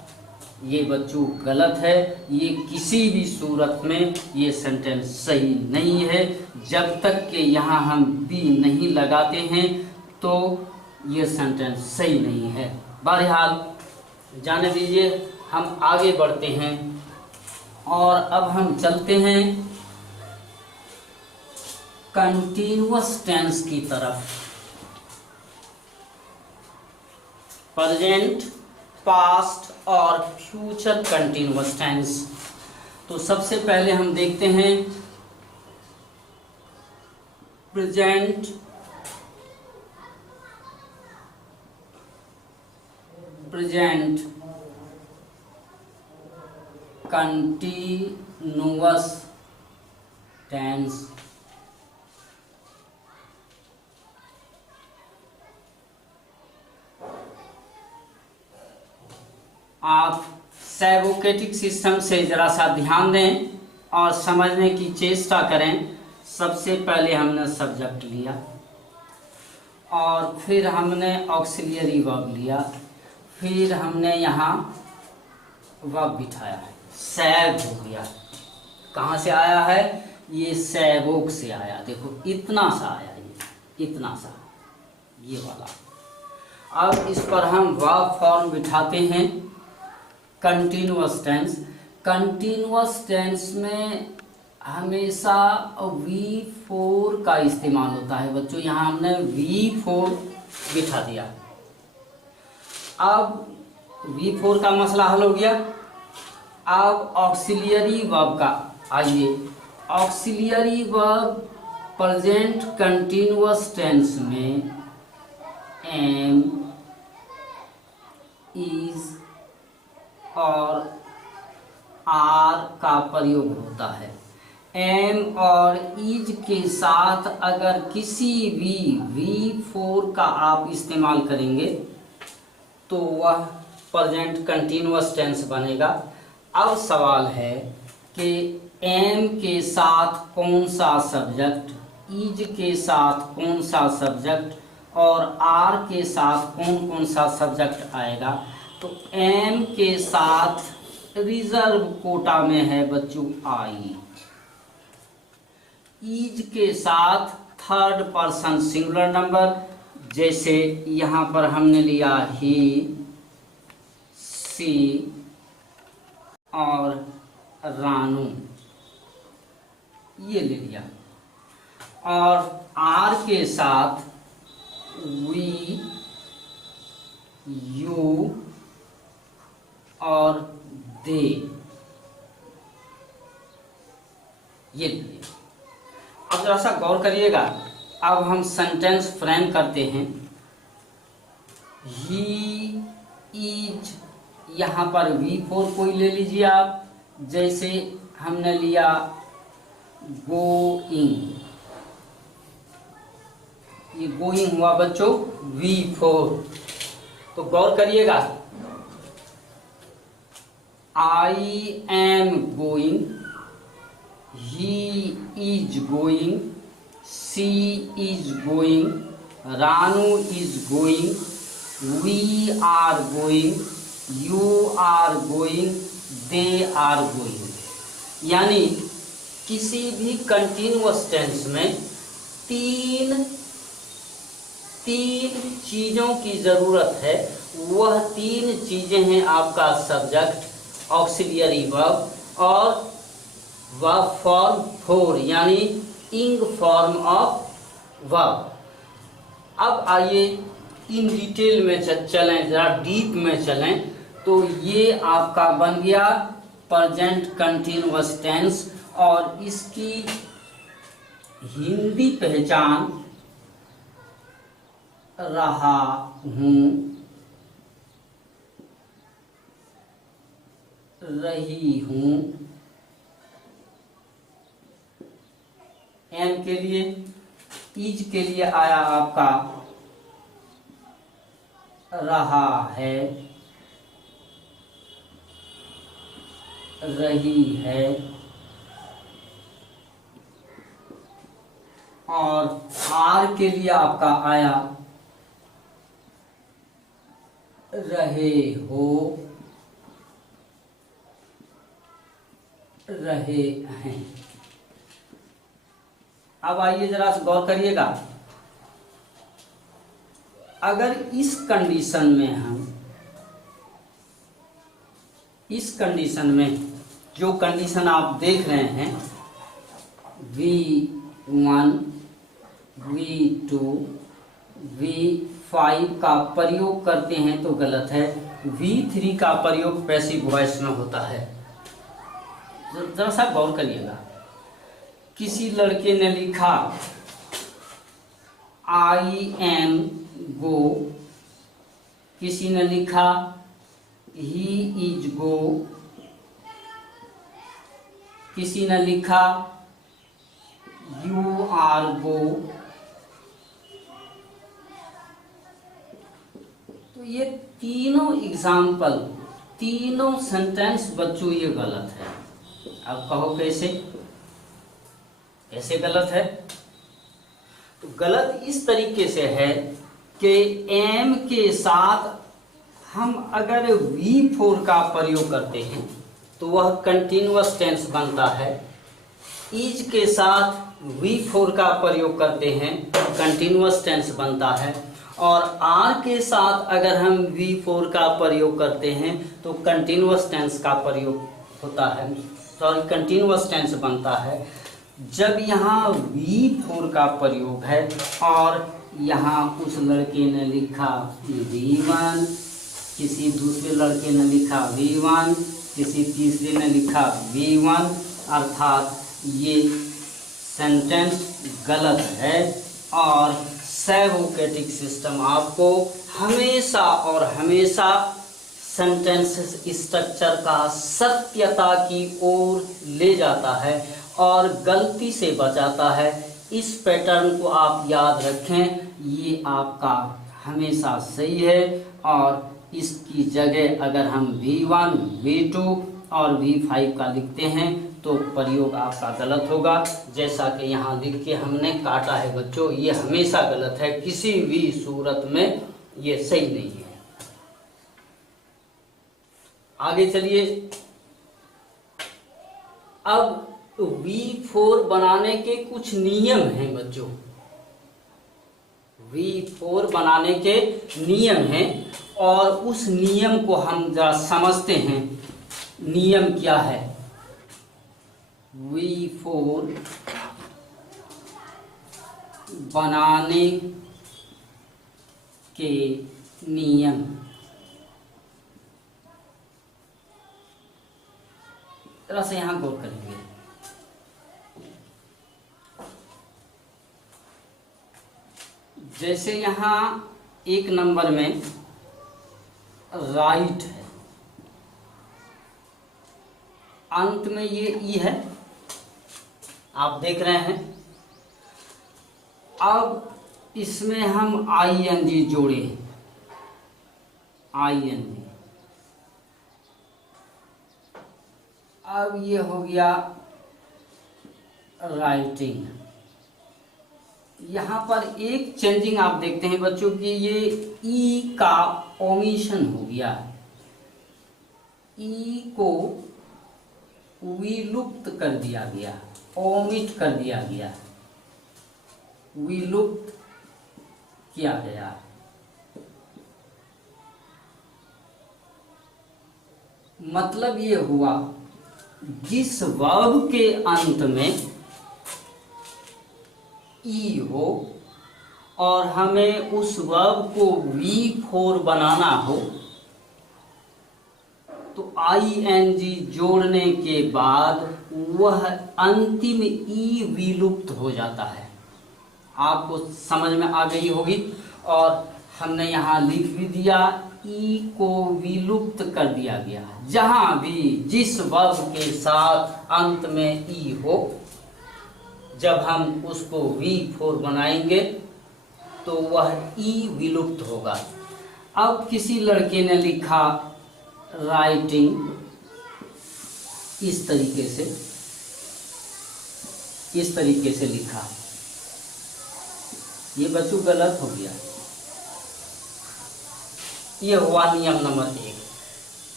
ये बच्चों गलत है। ये किसी भी सूरत में ये सेंटेंस सही नहीं है। जब तक कि यहाँ हम बी नहीं लगाते हैं तो ये सेंटेंस सही नहीं है। बहरहाल जाने दीजिए, हम आगे बढ़ते हैं और अब हम चलते हैं कंटिन्यूअस टेंस की तरफ। प्रेजेंट, पास्ट और फ्यूचर कंटिन्यूअस टेंस। तो सबसे पहले हम देखते हैं प्रेजेंट कंटिन्यूअस टेंस। सैबोकेटिक सिस्टम से जरा सा ध्यान दें और समझने की चेष्टा करें। सबसे पहले हमने सब्जेक्ट लिया और फिर हमने ऑक्सिलियरी वर्ब लिया, फिर हमने यहाँ वर्ब बिठाया, सैब हो गया। कहाँ से आया है? ये सैबोक से आया। देखो इतना सा आया, ये इतना सा, ये वाला। अब इस पर हम वर्ब फॉर्म बिठाते हैं कंटिन्यूअस टेंस। कंटिन्यूअस टेंस में हमेशा V4 का इस्तेमाल होता है बच्चों। यहाँ हमने V4 बिठा दिया। अब V4 का मसला हल हो गया। अब ऑक्सिलियरी वर्ब का आइए। Auxiliary verb present continuous tense में एम, इज और आर का प्रयोग होता है। एम और इज के साथ अगर किसी भी V4 का आप इस्तेमाल करेंगे तो वह प्रेजेंट कंटिन्यूअस टेंस बनेगा। अब सवाल है कि एम के साथ कौन सा सब्जेक्ट, इज के साथ कौन सा सब्जेक्ट और आर के साथ कौन कौन सा सब्जेक्ट आएगा। तो एम के साथ रिजर्व कोटा में है बच्चों आई। इज के साथ थर्ड पर्सन सिंगुलर नंबर, जैसे यहाँ पर हमने लिया ही, सी और रानू, ये ले लिया। और आर के साथ वी, यू और दे, ये ले लिया। अब जरा सा गौर करिएगा। अब हम सेंटेंस फ्रेम करते हैं। ही, इज, यहाँ पर V4 कोई ले लीजिए आप, जैसे हमने लिया गोइंग, ये गोइंग हुआ बच्चों V4। तो गौर करिएगा, I am going, he is going, she is going, Ranu is going, we are going, you are going, they are going। यानी किसी भी कंटिन्यूअस टेंस में तीन चीज़ों की ज़रूरत है। वह तीन चीज़ें हैं आपका सब्जेक्ट, ऑक्सिलियरी वर्ब और वर्ब फॉर्म 4 यानी इंग फॉर्म ऑफ वर्ब। अब आइए इन डिटेल में चलें, ज़रा डीप में चलें। तो ये आपका बन गया प्रेजेंट कंटिन्यूअस टेंस और इसकी हिंदी पहचान रहा हूँ, रही हूँ। एम के लिए, इज के लिए आया आपका रहा है, रही है और आर के लिए आपका आया रहे हो, रहे हैं। अब आइए जरा गौर करिएगा। अगर इस कंडीशन में जो कंडीशन आप देख रहे हैं V1, V2, V5 का प्रयोग करते हैं तो गलत है। V3 का प्रयोग पैसिव वॉइस में होता है। जरा सा गौर करिएगा। किसी लड़के ने लिखा आई एम गो, किसी ने लिखा ही इज गो, किसी ने लिखा यू आर गो। तो ये तीनों एग्जाम्पल तीनों सेंटेंस बच्चों ये गलत है। अब कहो कैसे, कैसे गलत है? तो गलत इस तरीके से है कि एम के साथ हम अगर V4 का प्रयोग करते हैं तो वह कंटिन्यूअस टेंस बनता है। इज के साथ V4 का प्रयोग करते हैं तो कंटिन्यूअस टेंस बनता है। और आर के साथ अगर हम V4 का प्रयोग करते हैं तो कंटिन्यूअस टेंस का प्रयोग होता है, सॉरी कंटिन्यूअस टेंस बनता है। जब यहाँ V4 का प्रयोग है और यहाँ उस लड़के ने लिखा V1, किसी दूसरे लड़के ने लिखा V1, किसी तीसरे ने लिखा V1, अर्थात ये सेंटेंस गलत है। और सैवोकेटिक सिस्टम आपको हमेशा और हमेशा सेंटेंस स्ट्रक्चर का सत्यता की ओर ले जाता है और गलती से बचाता है। इस पैटर्न को आप याद रखें, ये आपका हमेशा सही है। और इसकी जगह अगर हम V1, V2 और V5 का लिखते हैं तो प्रयोग आपका गलत होगा। जैसा कि यहाँ लिख के हमने काटा है बच्चों, ये हमेशा गलत है, किसी भी सूरत में ये सही नहीं है। आगे चलिए। अब V4 बनाने के कुछ नियम हैं बच्चों, V4 बनाने के नियम हैं और उस नियम को हम जरा समझते हैं। नियम क्या है? V4 बनाने के नियम। जरा से यहां गौर करेंगे। जैसे यहां एक नंबर में राइट है, अंत में ये ई है, आप देख रहे हैं। अब इसमें हम ING जोड़े, ING। अब ये हो गया राइटिंग। यहाँ पर एक चेंजिंग आप देखते हैं बच्चों कि ये ई का ओमिशन हो गया, ई को विलुप्त कर दिया गया, ओमिट कर दिया गया, विलुप्त किया गया। मतलब ये हुआ जिस वर्ब के अंत में ई हो और हमें उस वर्ब को V4 बनाना हो तो ING जोड़ने के बाद वह अंतिम ई विलुप्त हो जाता है। आपको समझ में आ गई होगी। और हमने यहाँ लिख भी दिया, ई को विलुप्त कर दिया गया। जहां भी जिस वर्ब के साथ अंत में ई हो, जब हम उसको V4 बनाएंगे तो वह ई विलुप्त होगा। अब किसी लड़के ने लिखा राइटिंग इस तरीके से लिखा, ये बच्चों गलत हो गया। ये हुआ नियम नंबर 1।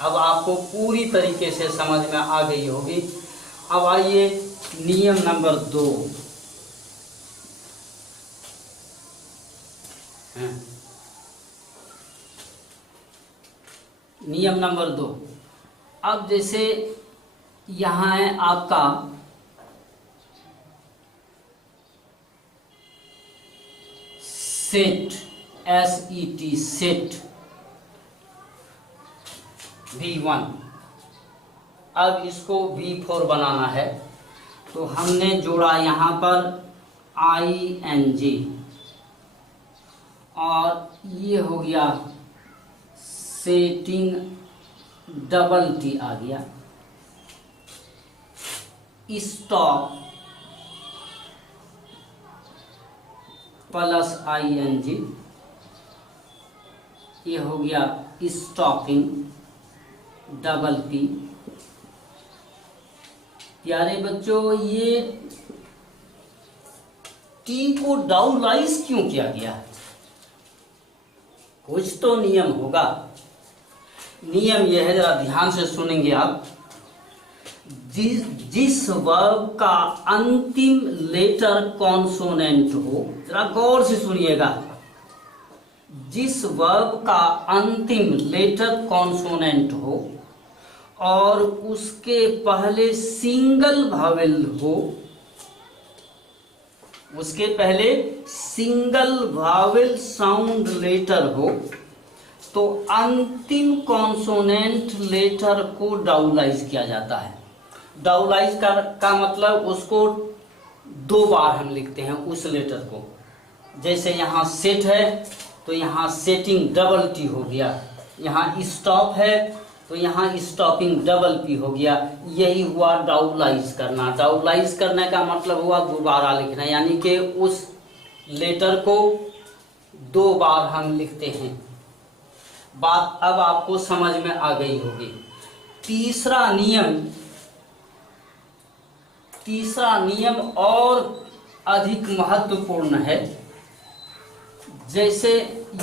अब आपको पूरी तरीके से समझ में आ गई होगी। अब आइए नियम नंबर 2। नियम नंबर 2। अब जैसे यहाँ है आपका सेट, SET, सेट V1। अब इसको V4 बनाना है तो हमने जोड़ा यहाँ पर ING और ये हो गया सेटिंग, डबल T आ गया, स्टॉप प्लस ING, ये हो गया स्टॉपिंग। Double P. प्यारे बच्चों, ये टी को डाउलाइज क्यों किया गया? कुछ तो नियम होगा। नियम यह है, जरा ध्यान से सुनेंगे आप। जिस वर्ब का अंतिम लेटर कॉन्सोनेंट हो, जरा गौर से सुनिएगा, जिस वर्ब का अंतिम लेटर कॉन्सोनेंट हो और उसके पहले सिंगल वावेल हो, उसके पहले सिंगल वावेल साउंड लेटर हो, तो अंतिम कॉन्सोनेंट लेटर को डाउलाइज किया जाता है। डाउलाइज का मतलब उसको दो बार हम लिखते हैं उस लेटर को। जैसे यहाँ सेट है तो यहाँ सेटिंग डबल टी हो गया, यहाँ स्टॉप है तो यहाँ स्टॉपिंग डबल पी हो गया। यही हुआ डाउलाइज करना। डाउलाइज करने का मतलब हुआ दोबारा लिखना, यानी कि उस लेटर को दो बार हम लिखते हैं। बात अब आपको समझ में आ गई होगी। तीसरा नियम और अधिक महत्वपूर्ण है। जैसे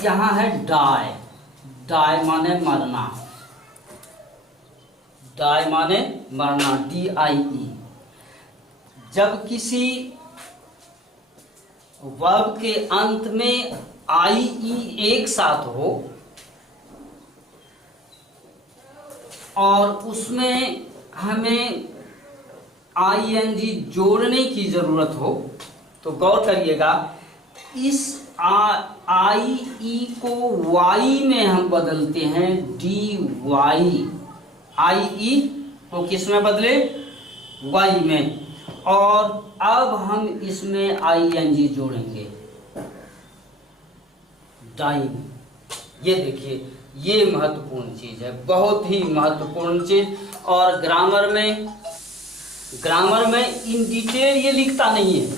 यहाँ है डाई। डाई माने मरना, डाई माने मरना, DIE। जब किसी वर्ब के अंत में IE एक साथ हो और उसमें हमें ING जोड़ने की जरूरत हो, तो गौर करिएगा, इस IE को Y में हम बदलते हैं DY। IE को किस में बदले? Y में। और अब हम इसमें ING जोड़ेंगे डाई। ये देखिए, ये महत्वपूर्ण चीज है, बहुत ही महत्वपूर्ण चीज। और ग्रामर में इन डिटेल ये लिखता नहीं है।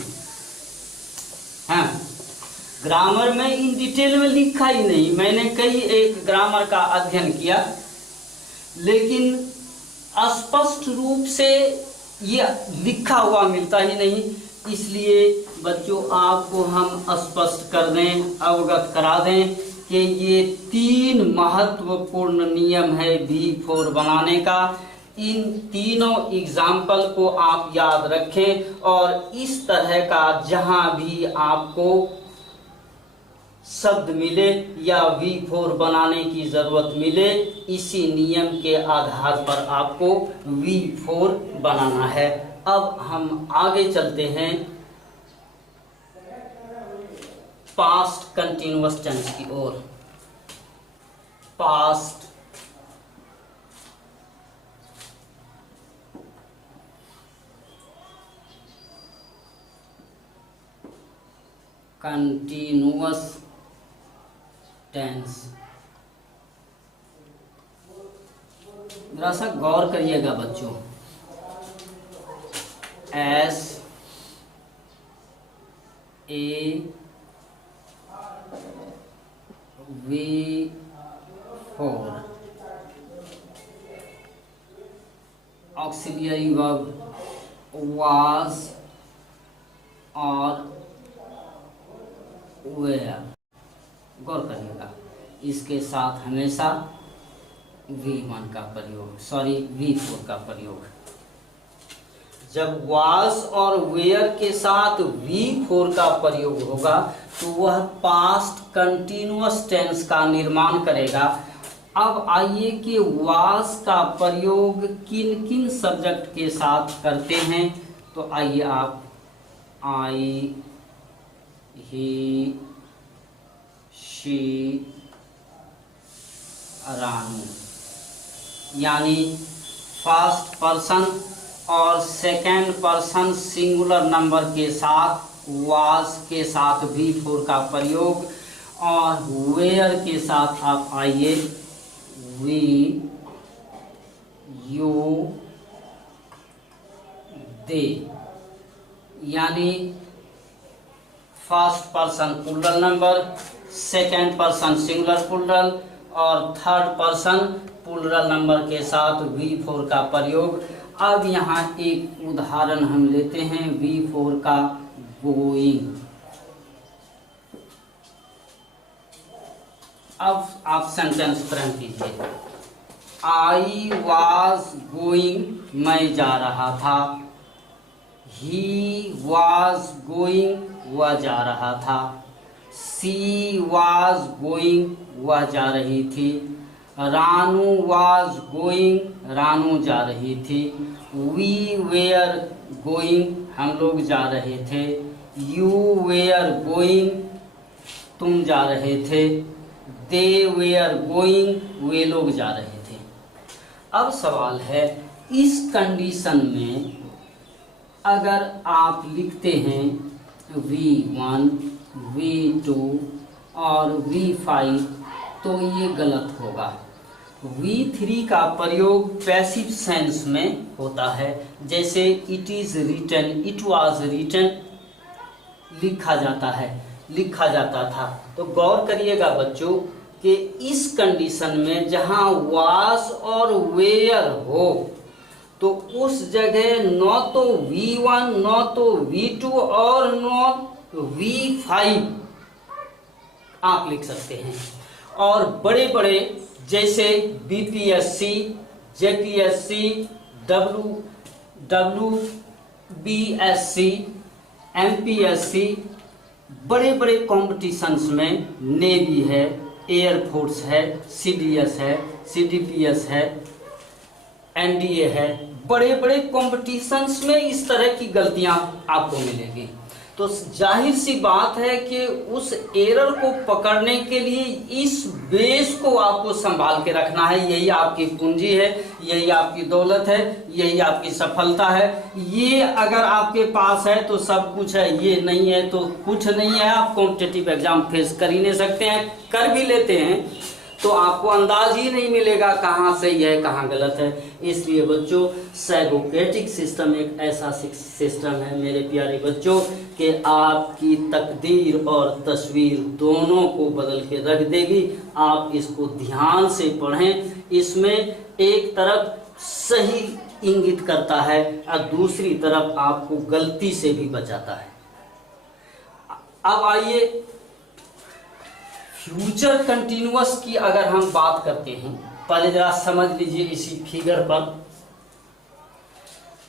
हाँ, ग्रामर में इन डिटेल में लिखा ही नहीं। मैंने कई एक ग्रामर का अध्ययन किया, लेकिन स्पष्ट रूप से ये लिखा हुआ मिलता ही नहीं। इसलिए बच्चों, आपको हम स्पष्ट कर दें, अवगत करा दें कि ये 3 महत्वपूर्ण नियम है V4 बनाने का। इन तीनों एग्जाम्पल को आप याद रखें और इस तरह का जहां भी आपको शब्द मिले या V4 बनाने की जरूरत मिले, इसी नियम के आधार पर आपको V4 बनाना है। अब हम आगे चलते हैं पास्ट कंटिन्यूअस टेंस की ओर। Past continuous tense. जरा सा गौर करिएगा बच्चों। S A V4 auxiliary verb was और were। गौर करिएगा, इसके साथ हमेशा V1 का प्रयोग, V4 का प्रयोग। जब was और were के साथ V4 का प्रयोग होगा तो वह पास्ट कंटिन्यूअस टेंस का निर्माण करेगा। अब आइए कि was का प्रयोग किन किन सब्जेक्ट के साथ करते हैं, तो आइए आप I, he, she, रानू, यानी फर्स्ट पर्सन और सेकेंड पर्सन सिंगुलर नंबर के साथ was के साथ V4 का प्रयोग, और where के साथ आप आइए we, you, they, यानी first person plural number, second person singular plural और थर्ड पर्सन प्लूरल नंबर के साथ V4 का प्रयोग। अब यहाँ एक उदाहरण हम लेते हैं V4 का, गोइंग। अब आप सेंटेंस फ्रेम कीजिए। आई वॉज गोइंग, मैं जा रहा था। ही वॉज गोइंग, वह जा रहा था। सी वॉज गोइंग, वह जा रही थी। रानू वॉज गोइंग, रानू जा रही थी। वी वेयर गोइंग, हम लोग जा रहे थे। यू वेयर गोइंग, तुम जा रहे थे। दे वेयर गोइंग, वे लोग जा रहे थे। अब सवाल है, इस कंडीशन में अगर आप लिखते हैं V1, V2 और V5 तो ये गलत होगा। V3 का प्रयोग पैसिव सेंस में होता है, जैसे it is written, it was written, लिखा जाता है, लिखा जाता था। तो गौर करिएगा बच्चों कि इस कंडीशन में जहां वास और वेयर हो तो उस जगह न तो V1, न तो V2 और न V5 आप लिख सकते हैं। और बड़े बड़े जैसे BPSC, JPSC, WBSC, MPSC, बड़े बड़े कॉम्पिटिशन्स में नेवी है, एयरफोर्स है, CDS है, CDPS है, NDA है, बड़े बड़े कॉम्पिटिशन्स में इस तरह की गलतियां आपको मिलेगी। तो जाहिर सी बात है कि उस एरर को पकड़ने के लिए इस बेस को आपको संभाल के रखना है। यही आपकी पूंजी है, यही आपकी दौलत है, यही आपकी सफलता है। ये अगर आपके पास है तो सब कुछ है, ये नहीं है तो कुछ नहीं है। आप कॉम्पिटिटिव एग्जाम फेस कर ही नहीं सकते हैं, कर भी लेते हैं तो आपको अंदाज ही नहीं मिलेगा कहाँ सही है कहाँ गलत है। इसलिए बच्चों, सैगोगेटिक सिस्टम एक ऐसा सिस्टम है मेरे प्यारे बच्चों कि आपकी तकदीर और तस्वीर दोनों को बदल के रख देगी। आप इसको ध्यान से पढ़ें। इसमें एक तरफ सही इंगित करता है और दूसरी तरफ आपको गलती से भी बचाता है। अब आइए फ्यूचर कंटिन्यूअस की अगर हम बात करते हैं, पहले जरा समझ लीजिए इसी फिगर पर।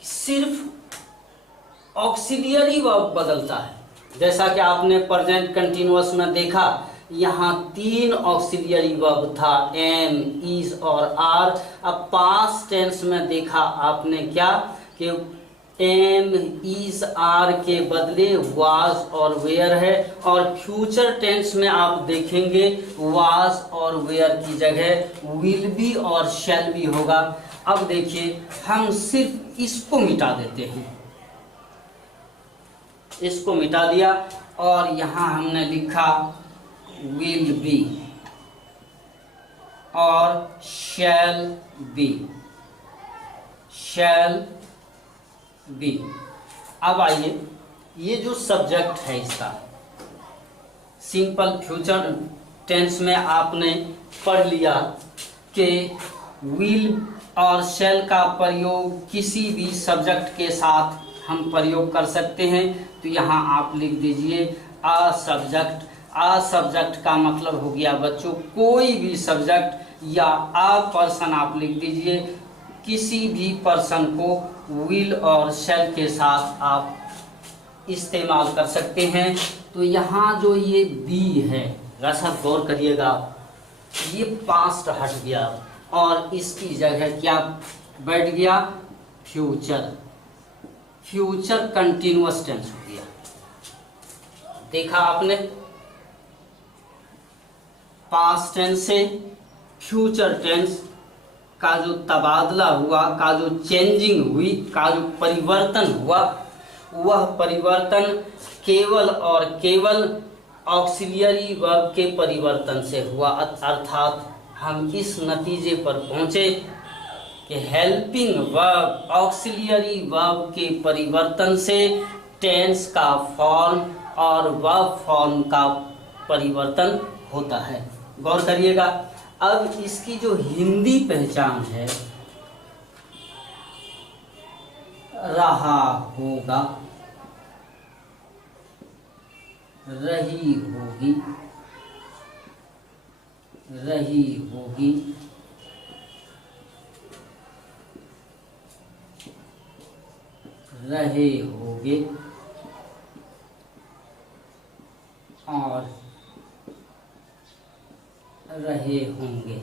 सिर्फ ऑक्सिलियरी वर्ब बदलता है। जैसा कि आपने प्रेजेंट कंटिन्यूअस में देखा, यहाँ 3 ऑक्सिलियरी वर्ब था, एम, इज और आर। अब पास्ट टेंस में देखा आपने क्या कि एम, इज, आर के बदले वाज और वेयर है। और फ्यूचर टेंस में आप देखेंगे वाज और वेयर की जगह विल बी और शैल बी होगा। अब देखिए, हम सिर्फ इसको मिटा देते हैं, इसको मिटा दिया और यहाँ हमने लिखा विल बी और शैल बी, शैल बी। अब आइए, ये जो सब्जेक्ट है इसका सिंपल फ्यूचर टेंस में आपने पढ़ लिया कि विल और शैल का प्रयोग किसी भी सब्जेक्ट के साथ हम प्रयोग कर सकते हैं। तो यहाँ आप लिख दीजिए अ सब्जेक्ट। अ सब्जेक्ट का मतलब हो गया बच्चों कोई भी सब्जेक्ट, या अ पर्सन आप लिख दीजिए, किसी भी पर्सन को विल और शैल के साथ आप इस्तेमाल कर सकते हैं। तो यहाँ जो ये बी है, रसा गौर करिएगा, ये पास्ट हट गया और इसकी जगह क्या बैठ गया, फ्यूचर। फ्यूचर कंटिन्यूअस टेंस हो गया। देखा आपने, पास्ट टेंस से फ्यूचर टेंस का जो तबादला हुआ, का जो चेंजिंग हुई, का जो परिवर्तन हुआ, वह परिवर्तन केवल और केवल ऑक्सिलियरी वर्ब के परिवर्तन से हुआ। अर्थात हम इस नतीजे पर पहुंचे कि हेल्पिंग वर्ब, ऑक्सिलियरी वर्ब के परिवर्तन से टेंस का फॉर्म और वर्ब फॉर्म का परिवर्तन होता है। गौर करिएगा। अब इसकी जो हिंदी पहचान है, रहा होगा, रही होगी, रही होगी, रहे होगे और रहे होंगे।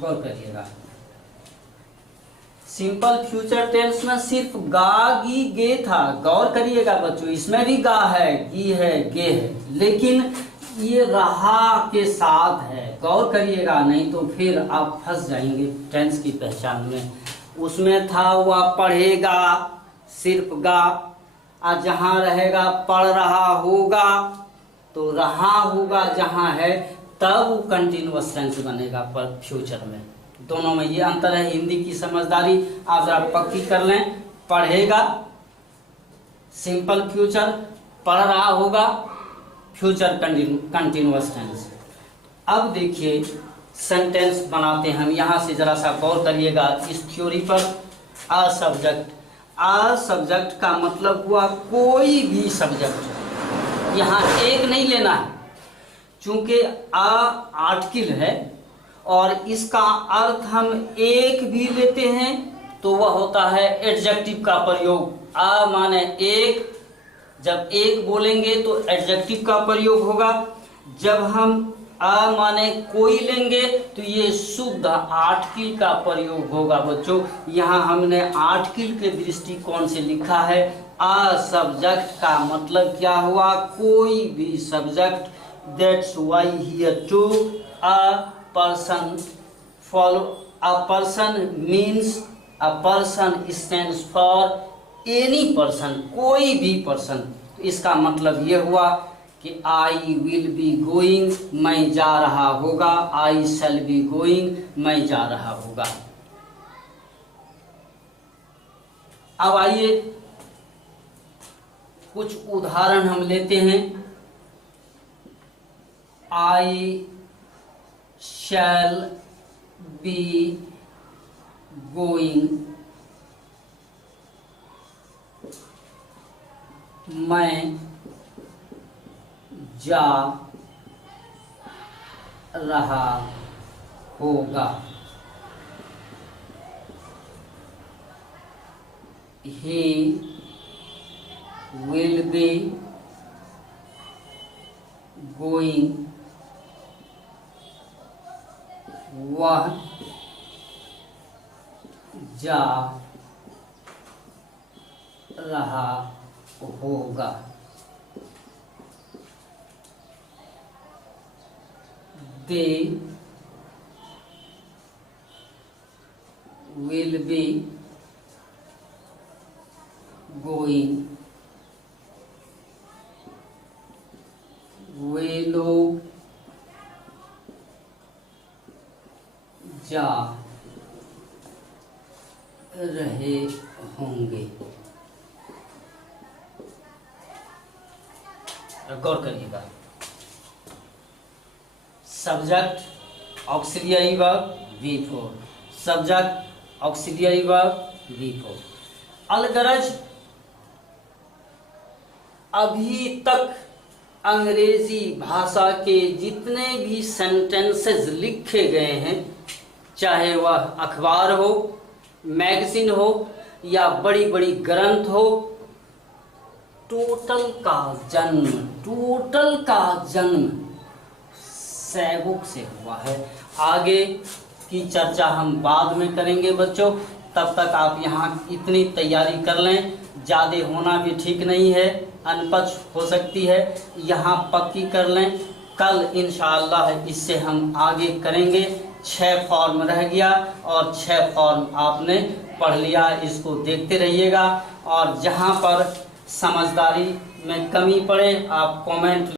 गौर करिएगा, सिंपल फ्यूचर टेंस में सिर्फ गा गी गे था। गौर करिएगा बच्चों, इसमें भी गा है, गी है, गे है, लेकिन ये रहा के साथ है। गौर करिएगा, नहीं तो फिर आप फंस जाएंगे टेंस की पहचान में। उसमें था हुआ पढ़ेगा, सिर्फ गा, और जहां रहेगा पढ़ रहा होगा, तो रहा होगा जहां है तब वो कंटिन्यूअस टेंस बनेगा पर फ्यूचर में। दोनों में ये अंतर है। हिंदी की समझदारी आप जरा पक्की कर लें। पढ़ेगा सिंपल फ्यूचर, पढ़ रहा होगा फ्यूचर कंटिन्यूअस टेंस। अब देखिए सेंटेंस बनाते हैं हम। यहाँ से जरा सा गौर करिएगा इस थ्योरी पर। अ सब्जेक्ट का मतलब हुआ कोई भी सब्जेक्ट। यहाँ एक नहीं लेना है, चूंकि आर्टिकल है और इसका अर्थ हम एक भी लेते हैं तो वह होता है एडजेक्टिव का प्रयोग। आ माने एक, जब एक बोलेंगे तो एडजेक्टिव का प्रयोग होगा। जब हम आ माने कोई लेंगे तो ये शुद्ध आर्टिकल का प्रयोग होगा। बच्चों यहाँ हमने आर्टिकल के दृष्टिकोण से लिखा है। आ सब्जेक्ट का मतलब क्या हुआ, कोई भी subject. That's why here to a person follow, a person means, a person stands for any person, कोई भी पर्सन। इसका मतलब ये हुआ कि आई विल बी गोइंग, मैं जा रहा होगा। आई शैल बी गोइंग, मैं जा रहा होगा। अब आइए कुछ उदाहरण हम लेते हैं। आई शैल बी गोइंग, मैं जा रहा होगा। He will be going, वह जा रहा होगा। They will be going, वे लोग जा रहे होंगे। गौर करिएगा, subject auxiliary verb V4, subject auxiliary verb V4। अलगरज अभी तक अंग्रेजी भाषा के जितने भी सेंटेंसेस लिखे गए हैं, चाहे वह अखबार हो, मैगजीन हो या बड़ी बड़ी ग्रंथ हो, टोटल का जन्म सैबुक से हुआ है। आगे की चर्चा हम बाद में करेंगे बच्चों, तब तक आप यहाँ इतनी तैयारी कर लें। ज़्यादा होना भी ठीक नहीं है, अनपढ़ हो सकती है, यहाँ पक्की कर लें। कल इंशाअल्लाह इससे हम आगे करेंगे। 6 फॉर्म रह गया और 6 फॉर्म आपने पढ़ लिया। इसको देखते रहिएगा और जहाँ पर समझदारी में कमी पड़े आप कमेंट